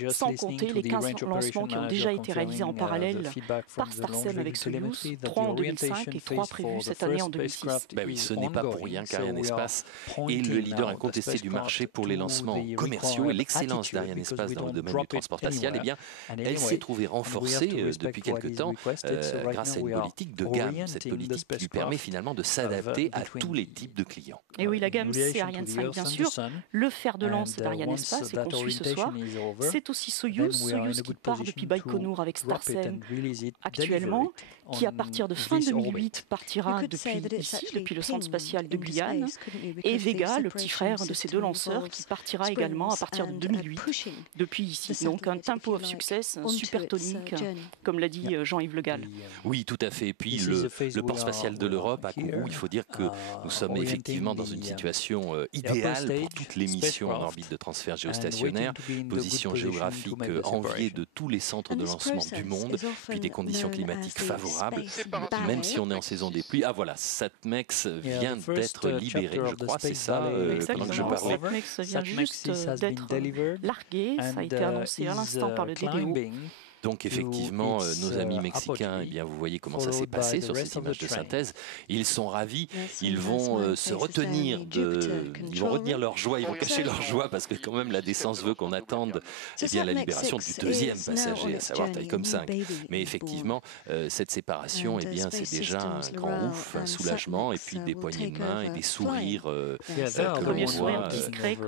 sans compter les 15 lancements qui ont déjà été réalisés en parallèle par Starsem avec Soyuz, 3 en 2005 et 3 prévus cette année en 2006. Bah oui, ce n'est pas pour rien qu'Ariane Espace est le leader incontesté du marché pour les lancements commerciaux et l'excellence d'Ariane Espace dans le domaine du transport spatial. Eh bien, elle s'est trouvée renforcée depuis quelque temps grâce à une politique de gamme. Cette politique qui lui permet finalement de s'adapter à tous les types de clients. Et oui, la gamme, c'est Ariane 5 bien sûr. Le fer de lance d'Ariane Espace et qu'on suit ce soir, c'est aussi Soyuz qui part depuis Baïkonour avec Starsem actuellement, qui à partir de fin 2008 partira depuis le centre spatial de Guyane, et Vega, le petit frère de ces deux lanceurs, qui partira également à partir de 2008 depuis ici. Donc un tempo of success supertonique, comme l'a dit Jean-Yves Le Gall. Oui, tout à fait. Et puis le port spatial de l'Europe à Kourou, il faut dire que nous sommes effectivement dans une situation idéale pour toutes les missions en orbite de transfert géostationnaire, position géographique enviée de tous les centres de lancement du monde, puis des conditions climatiques favorables, même si on est en saison des pluies. Ah voilà, SatMex vient d'être libéré, je crois, c'est ça, pendant que je parlais. SatMex vient juste d'être largué, ça a été annoncé à l'instant par le DDO. Donc effectivement, nos amis mexicains, eh bien, vous voyez comment ça s'est passé sur ces images de synthèse. Ils sont ravis, ils vont se retenir ils vont retenir leur joie, ils vont cacher leur joie parce que quand même la décence veut qu'on attende bien la libération du deuxième passager, à savoir Taicom 5. Mais effectivement, cette séparation, eh bien, c'est déjà un grand ouf, un soulagement, et puis des poignées de main et des sourires que l'on voit.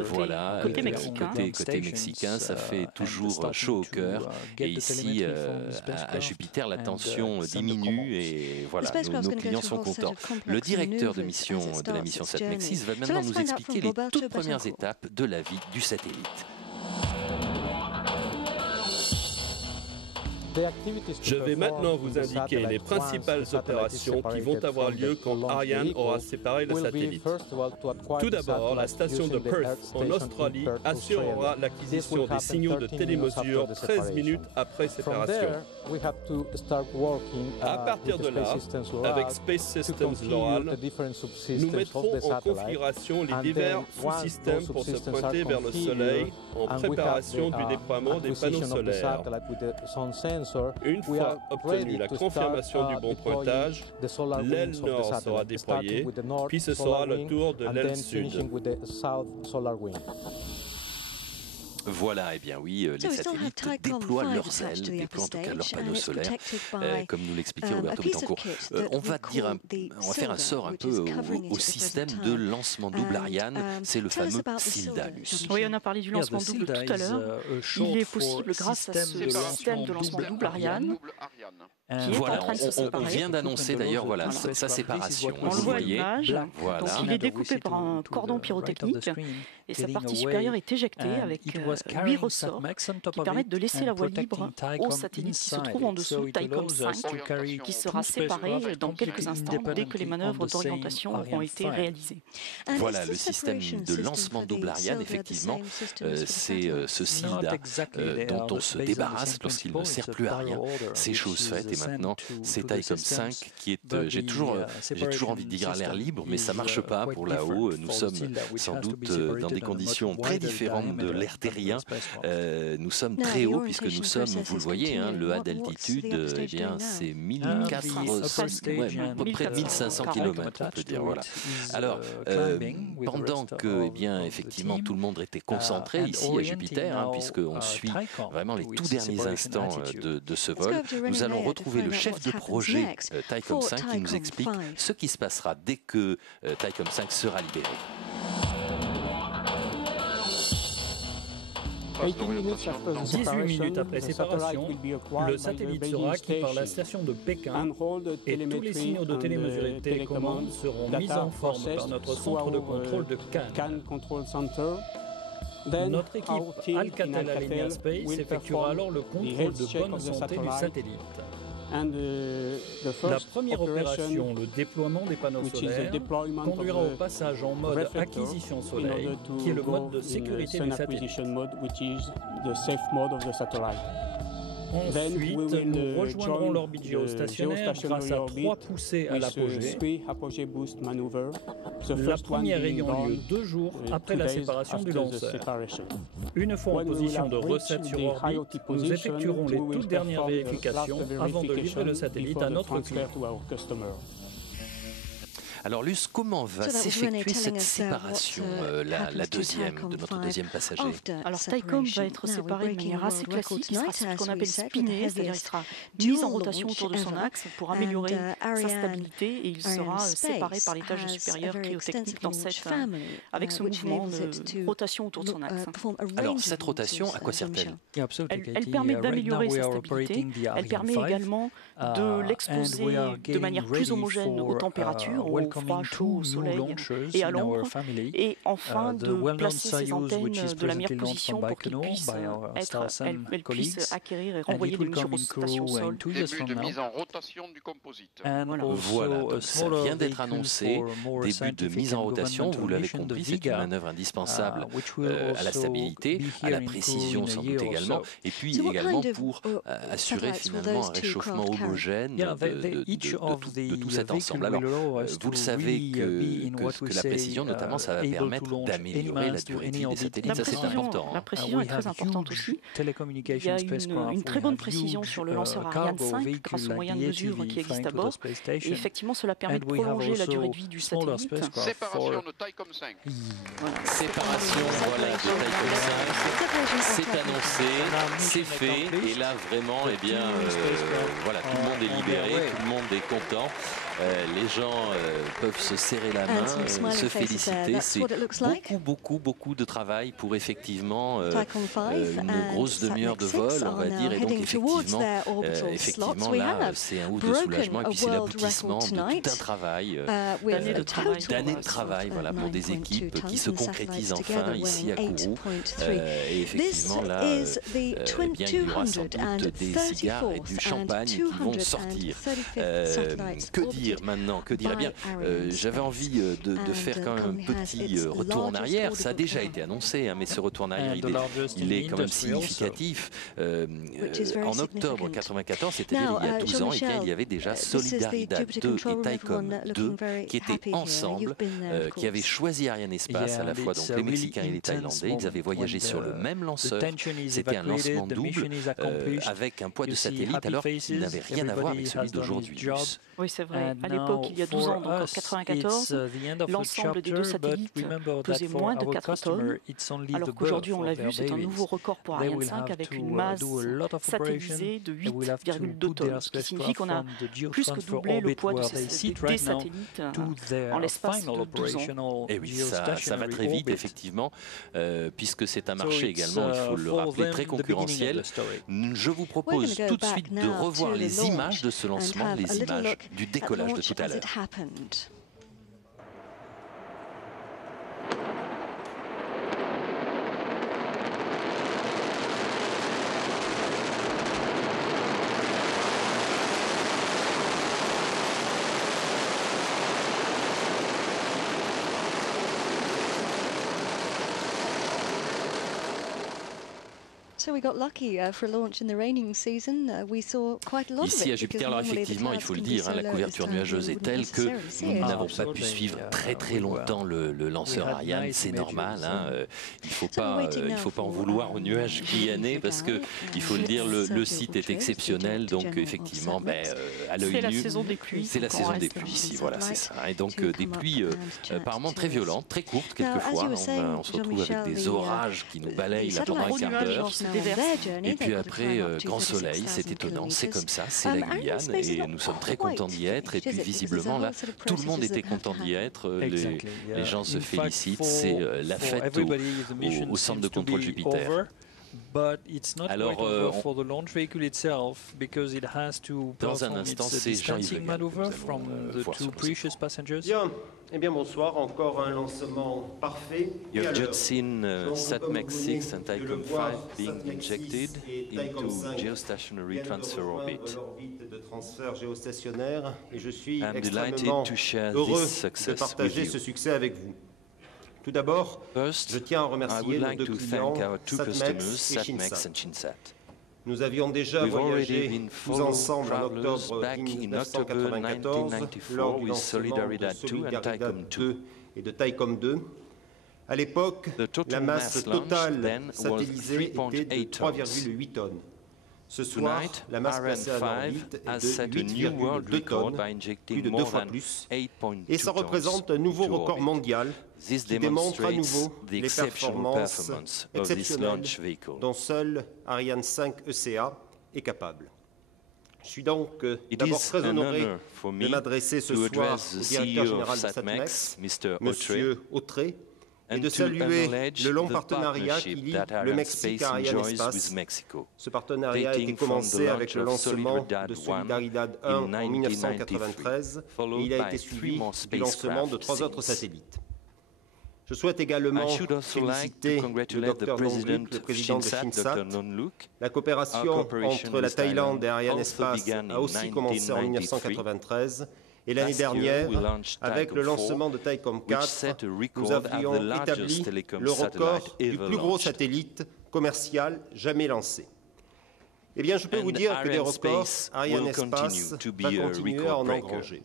Voilà, côté mexicain, ça fait toujours chaud au cœur. Et ici, à Jupiter, la tension diminue et voilà, nos clients sont contents. Le directeur de la mission SatMex 6 va maintenant nous expliquer les toutes premières étapes de la vie du satellite. Je vais maintenant vous indiquer les principales opérations qui vont avoir lieu quand Ariane aura séparé le satellite. Tout d'abord, la station de Perth, en Australie, assurera l'acquisition des signaux de télémesure 13 minutes après séparation. À partir de là, avec Space Systems Loral, nous mettrons en configuration les divers sous-systèmes pour se pointer vers le Soleil en préparation du déploiement des panneaux solaires. Une fois obtenue la confirmation du bon pointage, l'aile nord sera déployée, puis ce sera le tour de l'aile sud. Voilà, eh bien oui, les satellites déploient leurs ailes, déploient en tout cas leurs panneaux solaires, comme nous l'expliquait Roberto Betancourt. On va faire un sort un peu au système de lancement double Ariane, c'est le fameux SILDALUS. Oui, on a parlé du lancement double tout à l'heure. Il est possible grâce à ce système de lancement double Ariane. Voilà, on vient d'annoncer d'ailleurs voilà, sa séparation. On le voit à l'image. Donc il est découpé par un cordon pyrotechnique et sa partie supérieure est éjectée avec 8 ressorts qui permettent de laisser la voie libre aux satellites qui se trouvent en dessous, Thaicom 5, qui sera séparé dans quelques instants dès que les manœuvres d'orientation auront été réalisées. Voilà, le système de lancement double Ariane, effectivement, c'est ce SILDA dont on se débarrasse lorsqu'il ne sert plus à rien. C'est chose faite et maintenant c'est Thaicom 5 qui est, j'ai toujours envie de dire à l'air libre, mais ça marche pas pour là-haut. Nous sommes sans doute dans des conditions très différentes de l'air terrien. Nous sommes très haut puisque nous sommes, vous le voyez, hein, le A d'altitude, eh bien c'est 1400, près de 1500 km, on peut dire. Voilà. Alors, pendant que, eh bien, effectivement, tout le monde était concentré ici à Jupiter, hein, puisqu'on suit vraiment les tout derniers instants de ce vol, nous allons retrouver le chef de projet Thaicom 5 qui nous explique ce qui se passera dès que Thaicom 5 sera libéré. 18 minutes après séparation, le satellite sera acquis par la station de Pékin et tous les signaux de télémesure et de télécommande seront mis en forme par notre centre de contrôle de Cannes. Notre équipe Alcatel Alenia Space effectuera alors le contrôle de bonne santé du satellite. La première opération, le déploiement des panneaux solaires, conduira au passage en mode acquisition soleil, qui est le mode de sécurité du satellite. Ensuite, nous rejoindrons l'orbite géostationnaire grâce à 3 poussées à l'apogée, la première ayant lieu 2 jours après la séparation du lanceur. Une fois en position de recette sur orbite, nous effectuerons les toutes dernières vérifications avant de livrer le satellite à notre client. Alors Luce, comment va s'effectuer cette séparation, la deuxième, de notre deuxième passager? Alors Thaicom va être séparé de manière assez classique, il sera ce qu'on appelle spiné, c'est-à-dire il sera mis en rotation autour de son axe pour améliorer sa stabilité et il sera séparé par l'étage supérieur cryotechnique dans cette avec ce mouvement de rotation autour de son axe. Alors cette rotation, à quoi sert-elle? Elle permet d'améliorer sa stabilité, elle permet également de l'exposer de manière plus homogène aux températures, au froid, chaud, au soleil et à l'ombre, et enfin de placer ses antennes de la meilleure position pour qu'elles puissent acquérir et renvoyer des mesures aux stations sol. Début de mise en rotation du composite. Voilà, donc ça vient d'être annoncé, début de mise en rotation, vous l'avez compris, c'est une manœuvre indispensable à la stabilité, à la précision sans doute également, et puis également pour assurer finalement un réchauffement homogène de tout cet ensemble. Alors, vous le savez que la précision, notamment, ça va permettre d'améliorer la durée de vie des satellites. Ça, c'est important. La précision est très importante aussi. Il y a une très bonne précision sur le lanceur Ariane 5 grâce aux moyens de mesure qui existent à bord. Et effectivement, cela permet de prolonger la durée de vie du satellite. Séparation de Thaicom 5. Séparation, voilà, de Thaicom 5. C'est annoncé, c'est fait. Et là, vraiment, eh bien, voilà, tout le monde est libéré, tout le monde est content. Les gens peuvent se serrer la main, se féliciter. C'est beaucoup de travail pour effectivement une grosse demi-heure de vol, on va dire. Et donc effectivement là, c'est un ouf de soulagement. Et puis c'est l'aboutissement de tout un travail, d'années de travail, voilà, pour des équipes qui se concrétisent enfin ici à Kourou. Et effectivement là, eh bien, il y aura sans doute des cigares et du champagne qui vont sortir. Que dire maintenant? Que dire? Eh bien, j'avais envie de faire quand même un petit retour en arrière. Ça a déjà été annoncé, hein, mais ce retour en arrière, il est quand même significatif. En octobre 1994, c'est-à-dire il y a 12 ans, il y avait déjà Solidaridad 2 et Thaicom 2 qui étaient ensemble, qui avaient choisi Ariane Espace à la fois, donc les Mexicains et les Thaïlandais. Ils avaient voyagé sur le même lanceur. C'était un lancement double avec un poids de satellite alors qu'il n'avait rien à voir avec celui d'aujourd'hui. Oui, c'est vrai. À l'époque, il y a 12 ans, donc en 1994, l'ensemble des deux satellites pesait moins de 4 tonnes, alors qu'aujourd'hui, on l'a vu, c'est un nouveau record pour Ariane 5 avec une masse satellisée de 8,2 tonnes, ce qui signifie qu'on a plus que doublé le poids des satellites en l'espace de 12 ans. Et oui, ça va très vite, effectivement, puisque c'est un marché également, il faut le rappeler, très concurrentiel. Je vous propose tout de suite de revoir les images de ce lancement, les images du décollage de tout à l'heure. Ici à Jupiter, alors effectivement, il faut le dire, la couverture nuageuse est telle que nous n'avons pas pu suivre très longtemps le lanceur Ariane, c'est normal. Il ne faut pas en vouloir aux nuages guyanais parce que, il faut le dire, le site est exceptionnel, donc effectivement, à l'œil nu, c'est la saison des pluies. C'est la saison des pluies ici, voilà, c'est ça. Et donc des pluies apparemment très violentes, très courtes quelquefois. On se retrouve avec des orages qui nous balayent là pendant un quart d'heure. Et puis après, grand soleil, c'est étonnant, c'est comme ça, c'est la Guyane et nous sommes très contents d'y être. Et puis visiblement là, tout le monde était content d'y être, les gens se félicitent, c'est la fête au centre de contrôle Jupiter. Alors, dans un instant, c'est Jean-Yves Bien. Eh bien, bonsoir. Encore un lancement parfait. You've just seen SatMax 6 and Taicom 5 being injected into geostationary transfer orbit. Et je suis extrêmement heureux de partager ce succès avec vous. Tout d'abord, je tiens à remercier nos deux clients, SatMax et Shinsat. Nous avions déjà voyagé tous ensemble en octobre 1994 lors du lancement de Solidaridad 2 et de Taicom 2. À l'époque, la masse totale satellisée était de 3,8 tonnes. Ce soir, la masse passée à l'orbite est de 8,2 tonnes, plus de 2 fois plus, et ça représente un nouveau record mondial qui démontre à nouveau les performances exceptionnelles dont seul Ariane 5 ECA est capable. Je suis donc d'abord très honoré de m'adresser ce soir au directeur général de SatMax, M. Autré, et de saluer le long partenariat qui lie le Mexique à Arianespace. Ce partenariat a été commencé avec le lancement de Solidaridad 1 en 1993 et il a été suivi du lancement de 3 autres satellites. Je souhaite également féliciter le Dr Nongluk, le président de Shinsat. La coopération entre la Thaïlande et Arianespace a aussi commencé en 1993. Et l'année dernière, avec le lancement de Taicom 4, nous avions établi le record du plus gros satellite commercial jamais lancé. Eh bien, je peux vous dire que les records, Arianespace va continuer à en engranger.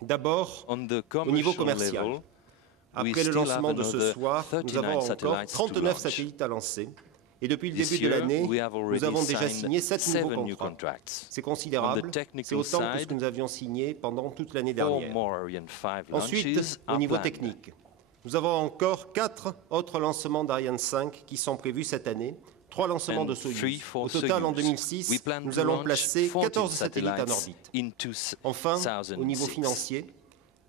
D'abord, au niveau commercial. Après le lancement de ce soir, nous avons encore 39 satellites à lancer. Et depuis le début de l'année, nous avons déjà signé 7 nouveaux contrats. C'est considérable, c'est autant que ce que nous avions signé pendant toute l'année dernière. Ensuite, au niveau technique, nous avons encore 4 autres lancements d'Ariane 5 qui sont prévus cette année, 3 lancements de Soyuz. Au total, en 2006, nous allons placer 14 satellites en orbite. Enfin, au niveau financier,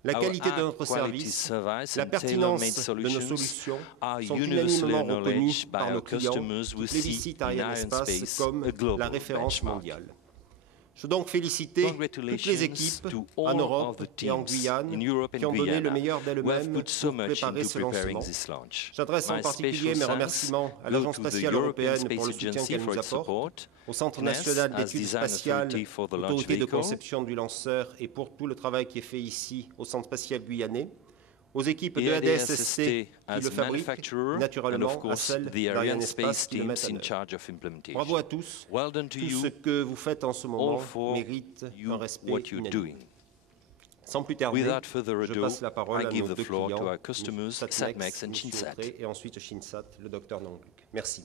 la qualité de notre service, la pertinence de nos solutions sont unanimement reconnues par nos clients qui plébiscitent Arianespace comme la référence mondiale. Je veux donc féliciter toutes les équipes en Europe et en Guyane qui ont donné le meilleur d'elles-mêmes pour préparer ce lancement. J'adresse en particulier mes remerciements à l'Agence spatiale européenne pour le soutien qu'elle nous apporte, au Centre national d'études spatiales, autorité de conception du lanceur et pour tout le travail qui est fait ici au Centre spatial guyanais, aux équipes de ADSSC qui le fabriquent, naturellement à celles d'Arianespace qui le mettent en œuvre. Bravo à tous. Tout ce que vous faites en ce moment mérite un respect unanime. Sans plus tarder, je passe la parole à nos deux clients, SatMax, M. Autré, et ensuite Shinsat, le Dr Nongluk. Merci.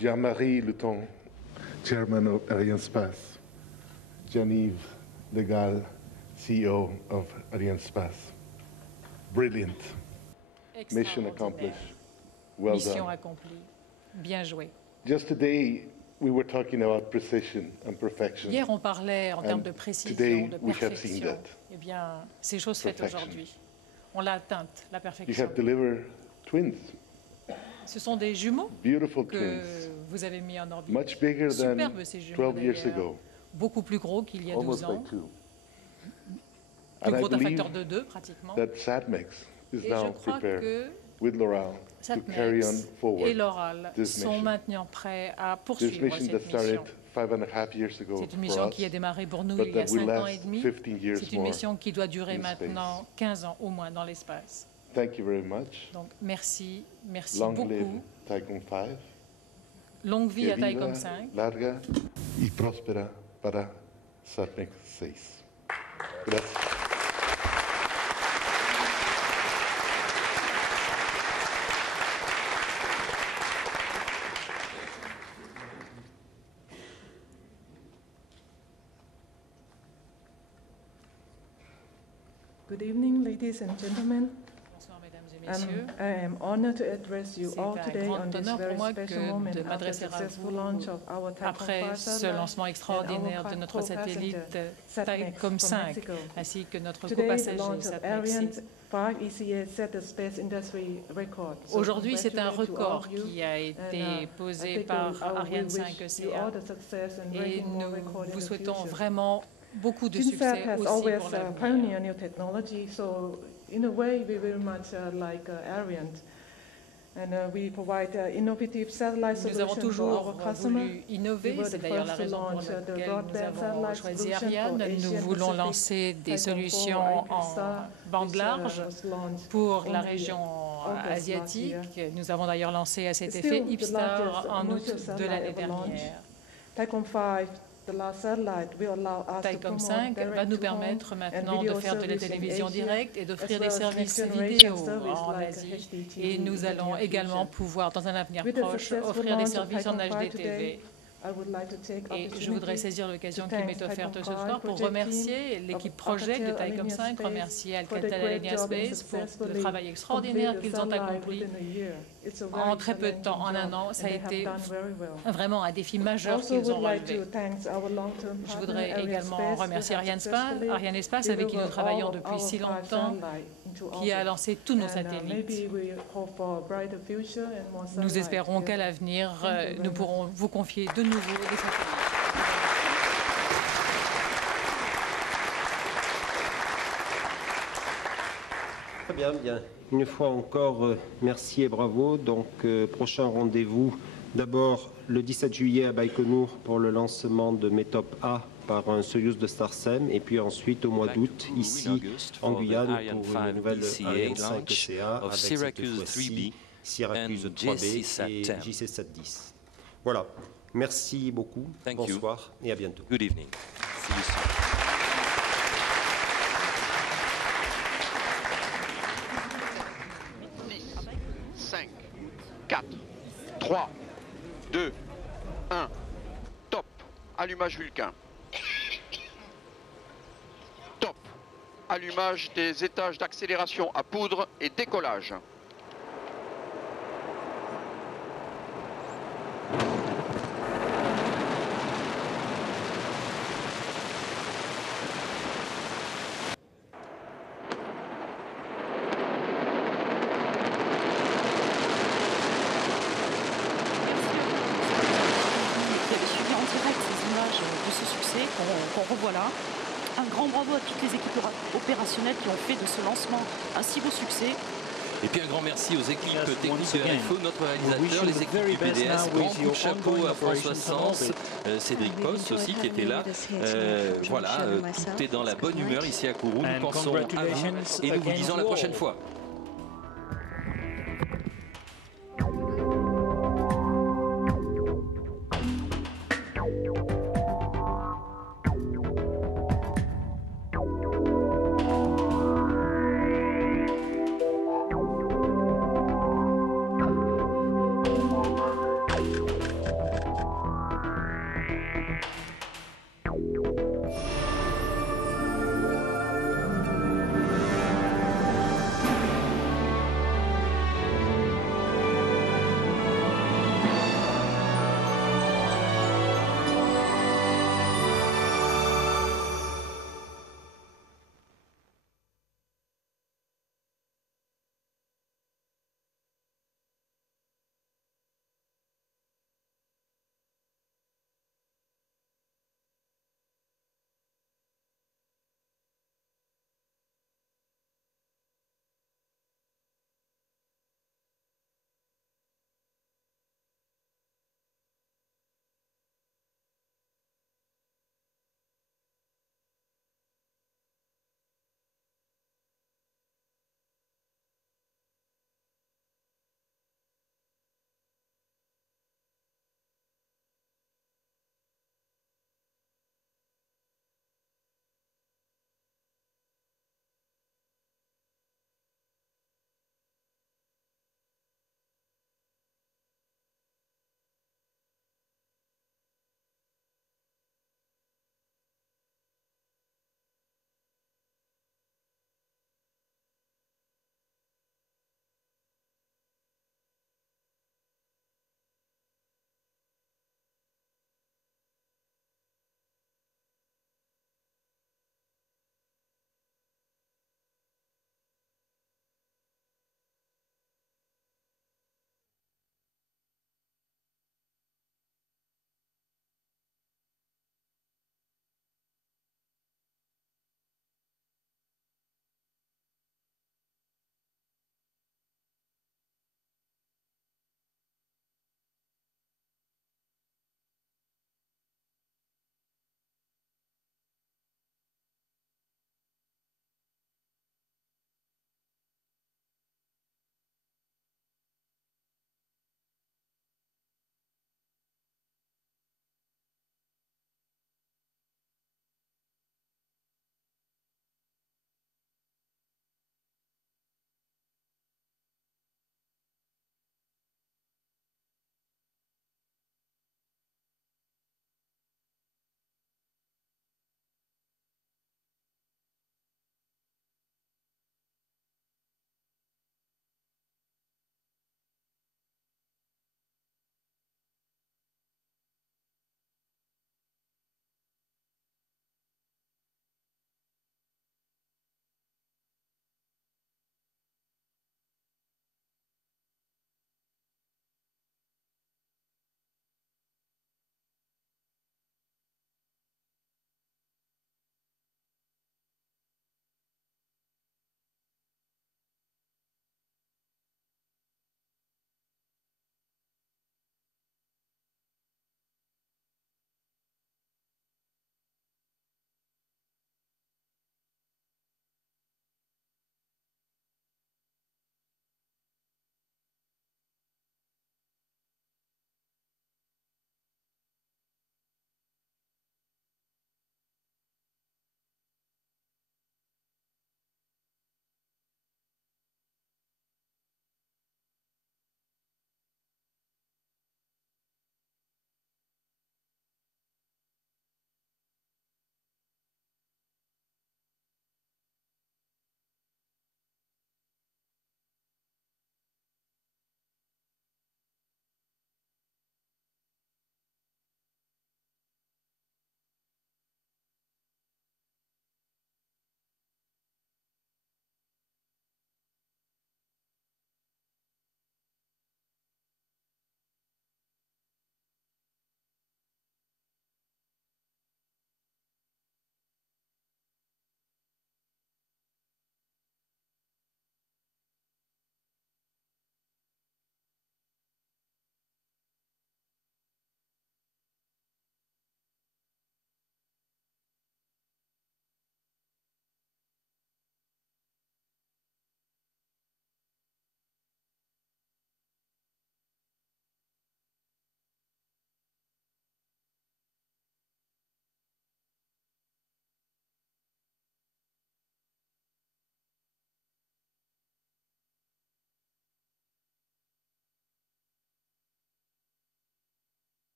Jean-Marie Luton, Chairman of Arianespace. Jean-Yves Legal, CEO of Arianespace. Brilliant. Mission accomplished. Well done. Mission accomplie. Bien joué. Just today, we were talking about precision and perfection. Hier, on parlait en termes de précision, de perfection. Eh bien, c'est chose faite aujourd'hui. On l'a atteinte, la perfection. You have delivered twins. Ce sont des jumeaux que vous avez mis en orbite. Superbes ces jumeaux d'ailleurs. Beaucoup plus gros qu'il y a 12 ans. plus gros d'un facteur de 2 pratiquement. Et je crois que SatMex et Loral sont maintenant prêts à poursuivre cette mission. C'est une mission qui a démarré pour nous il y a 5 ans et demi. C'est une mission qui doit durer maintenant 15 ans au moins dans l'espace. Donc merci beaucoup. Longue vie à Taicom 5. Larga y próspera para SatMex 6. Gracias. Good evening, ladies and gentlemen. I am honored to address you all today on this very special moment after the successful launch of our après ce lancement extraordinaire de notre satellite Taicom 5, ainsi que notre copassager SatMex 6. Aujourd'hui, c'est un record qui a été posé par Ariane 5 ECA et nous vous souhaitons vraiment beaucoup de succès aussi pour l'avenir. In a way, we very much like Ariane, and we provide innovative satellite solutions. Nous avons toujours voulu innover, c'est d'ailleurs la raison pour laquelle nous avons choisi Ariane. Nous voulons lancer des solutions en bande large pour la région asiatique. Nous avons d'ailleurs lancé à cet effet Ipstar en août de l'année dernière. Taicom 5 va nous permettre maintenant de faire de la télévision directe et d'offrir des services vidéo en Asie. Et nous allons également pouvoir, dans un avenir proche, offrir des services en HDTV. Et je voudrais saisir l'occasion qui m'est offerte ce soir pour remercier l'équipe Project de Taicom 5, remercier Alcatel Alenia Space pour le travail extraordinaire qu'ils ont accompli. En très peu de temps, en un an, ça a été vraiment un défi majeur qu'ils ont relevé. Je voudrais également remercier Ariane Espace, avec qui nous travaillons depuis si longtemps, qui a lancé tous nos satellites. Nous espérons qu'à l'avenir, nous pourrons vous confier de nouveau des satellites. Très bien, bien. Une fois encore, merci et bravo. Donc, prochain rendez-vous, d'abord le 17 juillet à Baïkonour pour le lancement de METOP A par un Soyuz de Starsem, et puis ensuite au mois d'août, ici en Guyane, pour une nouvelle Ariane 5 ECA avec cette fois-ci Syracuse 3B et JC710. Voilà. Merci beaucoup. Bonsoir et à bientôt. Good evening. See you soon. 5, 4, 3, 2, 1, top, allumage Vulcain. Top, allumage des étages d'accélération à poudre et décollage. Qu'on revoilà. Un grand bravo à toutes les équipes opérationnelles qui ont fait de ce lancement un si beau succès. Et puis un grand merci aux équipes techniques de RFO, notre réalisateur, les équipes du BDS, grand coup de chapeau à François Sens, Cédric Post aussi qui était là. Voilà, tout est dans la bonne humeur ici à Kourou. Nous pensons à vous et nous vous disons la prochaine fois.